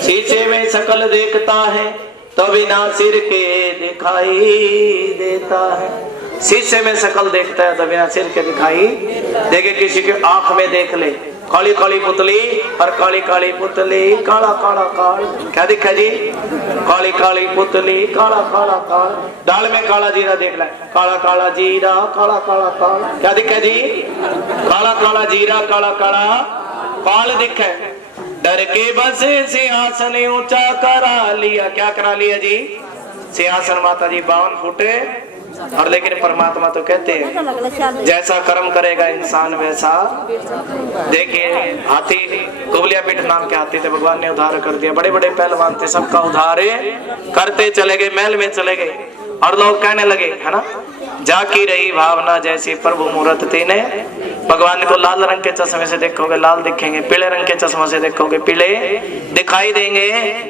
शीशे में शकल देखता है तो बिना सिर के दिखाई देता है। शीशे में शकल देखता है तो बिना सिर के दिखाई। देखे किसी के आंख में देख ले काली काली पुतली और काली काली पुतली काला काला काल। क्या दिखा जी? काली काली पुतली काला काला काल। दाल में काला जीरा देख ले, काला काला जीरा काला काला काल। क्या दिखा जी? काला काला जीरा काला काला काल दिखा। डर के बस सिंहासन ऊंचा करा लिया। क्या करा लिया जी? सिंहासन। माता जी 52 फुटे। और लेकिन परमात्मा तो कहते हैं जैसा कर्म करेगा इंसान वैसा। देखिए हाथी, कुबलिया पीठ नाम के हाथी थे, भगवान ने उद्धार कर दिया। बड़े बड़े पहलवान थे, सबका उद्धार करते चले गए, महल में चले गए। और लोग कहने लगे है ना, जाकी रही भावना जैसी प्रभु मूर्त तीने। भगवान को लाल रंग के चश्मे से देखोगे लाल दिखेंगे, पीले रंग के चश्मे से देखोगे पीले दिखाई देंगे,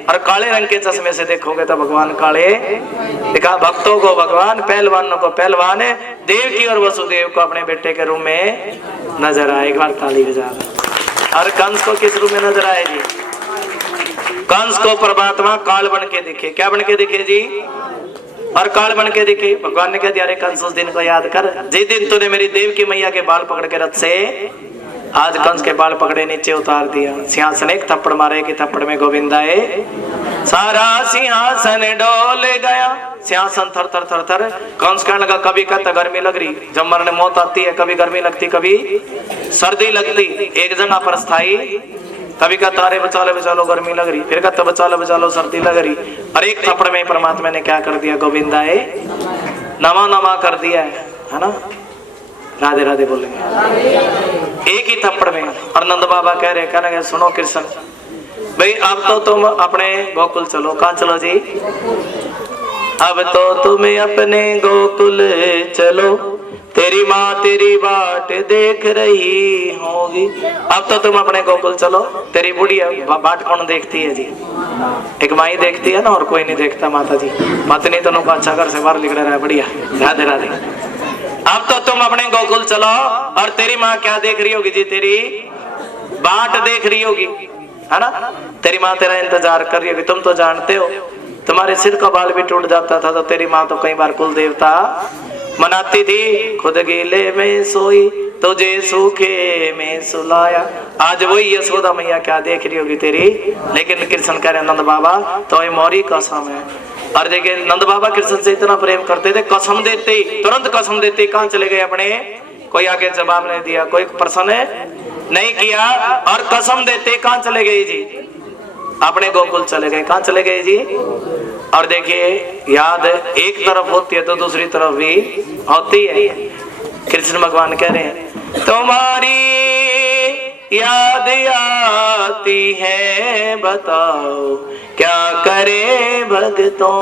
और काले रंग के चश्मे से देखोगे तो भगवान काले दिखा। भक्तों को भगवान, पहलवानों को पहलवान, देवकी और वसुदेव को अपने बेटे के रूप में नजर आए। एक बार ताली बजा। और कंस को किस रूप में नजर आए जी? कंस को परमात्मा काल बन के दिखे। क्या बन के दिखे जी? और काल बन के दिखे। भगवान ने कह दिया अरे कंस उस दिन को याद कर जिस दिन तूने मेरी देव की मैया के बाल पकड़ के रथ से, आज कंस के बाल पकड़े नीचे उतार दिया। सिंहासन एक थप्पड़ मारे कि थप्पड़ में गोविंदाए सारा सिंहासन डोल गया। सिंहासन थर थर थर थर। कंस कहने लगा कभी कहता गर्मी लग रही, जब मरने मौत आती है कभी गर्मी लगती कभी सर्दी लगती, एक जगह पर स्थायी। कभी कहता अरे बचा लो गर्मी लग रही, फिर कहता बचा लो सर्दी लग रही। और एक थप्पड़ में परमात्मा ने क्या कर दिया? गोविंदाए नमा नमा कर दिया है ना। राधे राधे बोलेंगे एक ही थप्पड़ में। और नंद बाबा कह रहे, कहने सुनो कृष्ण भाई अब तो तुम अपने गोकुल चलो। कहाँ चलो जी? अब तो तुम अपने गोकुल चलो, तेरी माँ तेरी बाट देख रही होगी। अब तो तुम अपने गोकुल चलो, तेरी बुढ़िया बाट कौन देखती है जी? एक माई देखती है ना, और कोई नहीं देखता। माता जी पत्नी तो नुका अच्छा घर से बाहर निकल रहा है, बढ़िया। राधे राधे। अब तो तुम अपने गोकुल चलो और तेरी माँ क्या देख रही होगी जी? तेरी बाट देख रही होगी है ना। तेरी माँ तेरा इंतजार कर रही होगी। तुम तो जानते हो तुम्हारे सिर का बाल भी टूट जाता था तो तेरी माँ तो कई बार कुल देवता मनाती थी। खुद गीले में सोई तुझे सूखे में सुलाया। आज वही यशोदा मैया क्या देख रही होगी तेरी। लेकिन कृष्ण कह रहे नंद बाबा तो ये मौरी कसम है। और देखिए नंद बाबा कृष्ण से इतना प्रेम करते थे, कसम देते तुरंत कसम देते। कहाँ चले गए अपने? कोई आगे जवाब नहीं दिया, कोई प्रश्न नहीं किया, और कसम देते कहाँ चले गए जी? अपने गोकुल चले गए। कहाँ चले गए जी? और देखिए याद एक तरफ होती है तो दूसरी तरफ भी होती है। कृष्ण भगवान कह रहे हैं तुम्हारी याद आती है बताओ क्या करे भक्तों।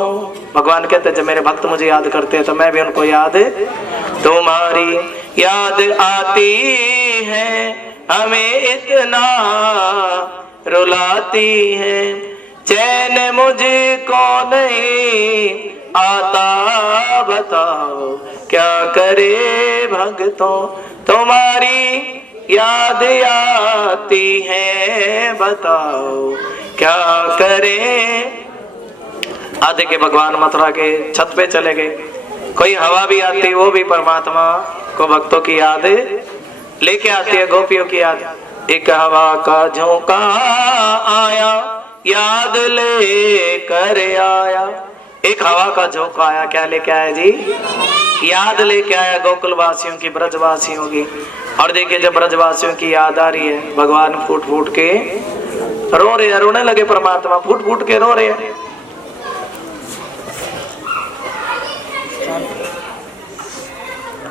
भगवान कहते हैं जब मेरे भक्त मुझे याद करते हैं तो मैं भी उनको याद, तुम्हारी याद आती है हमें इतना रुलाती है, चैन मुझको नहीं आता बताओ क्या करे भक्तों। तुम्हारी याद आती है बताओ क्या करे। आधे के भगवान मथुरा के छत पे चले गए, कोई हवा भी आती वो भी परमात्मा को भक्तों की याद लेके आती है, गोपियों की याद। एक हवा का झोंका आया याद ले कर आया, एक हवा का झोंका आया, क्या लेके आया जी? याद लेके आया गोकुल वासियों की, ब्रजवासियों की। और देखिए जब ब्रजवासियों की याद आ रही है, भगवान फूट फूट के रो रहे हैं, रोने लगे परमात्मा, फूट फूट के रो रहे हैं।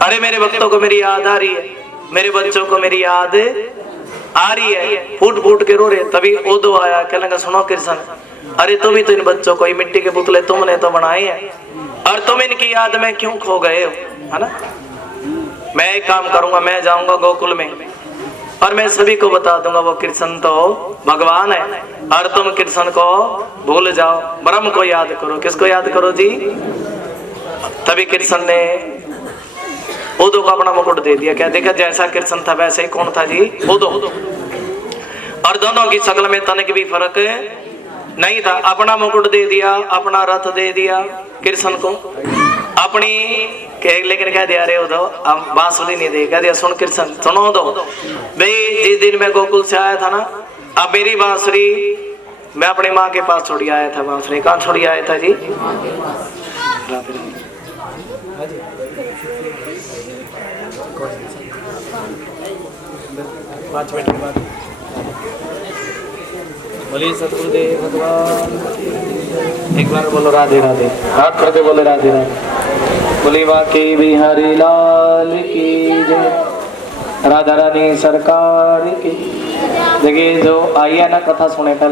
अरे मेरे भक्तों को मेरी याद आ रही है, मेरे बच्चों को मेरी याद आ रही है, फूट फूट के रो रहे। तभी ओदो आया, कहने लगा सुनो कृष्ण, अरे तुम ही तो इन बच्चों को, ये मिट्टी के पुतले तुमने तो बनाए हैं और तुम इनकी याद में क्यों खो गए हो, है ना। मैं एक काम करूंगा, मैं जाऊंगा गोकुल में और मैं सभी को बता दूंगा वो कृष्ण तो भगवान है और तुम कृष्ण को भूल जाओ, ब्रह्म को याद करो। किसको याद करो जी? तभी कृष्ण ने उदो को अपना मुकुट दे दिया। क्या देखा, जैसा कृष्ण था वैसे ही कौन था जी? उदो। और दोनों की शक्ल में तनिक भी फर्क नहीं था। अपना मुकुट दे दिया, अपना रथ दे दिया कृष्ण को, अपनी लेकिन कह दिया, अरे उदो अब बांसुरी नहीं दे, कह दिया सुन कृष्ण, सुनो उदो भाई, जिस दिन मैं गोकुल से आया था ना, अब मेरी बांसुरी मैं अपनी माँ के पास छोड़ी आया था। बांसुरी कहाँ छोड़ी आया था जी? 5 मिनट के बाद बोलिए सतगुरुदेव भगवान। एक बार बोलो राधे राधे, हाथ करके बोले राधे राधे। बोली बाकी बिहारी लाल की जय, राधा रानी सरकार की। देखिए जो आई है ना कथा सुने पहले।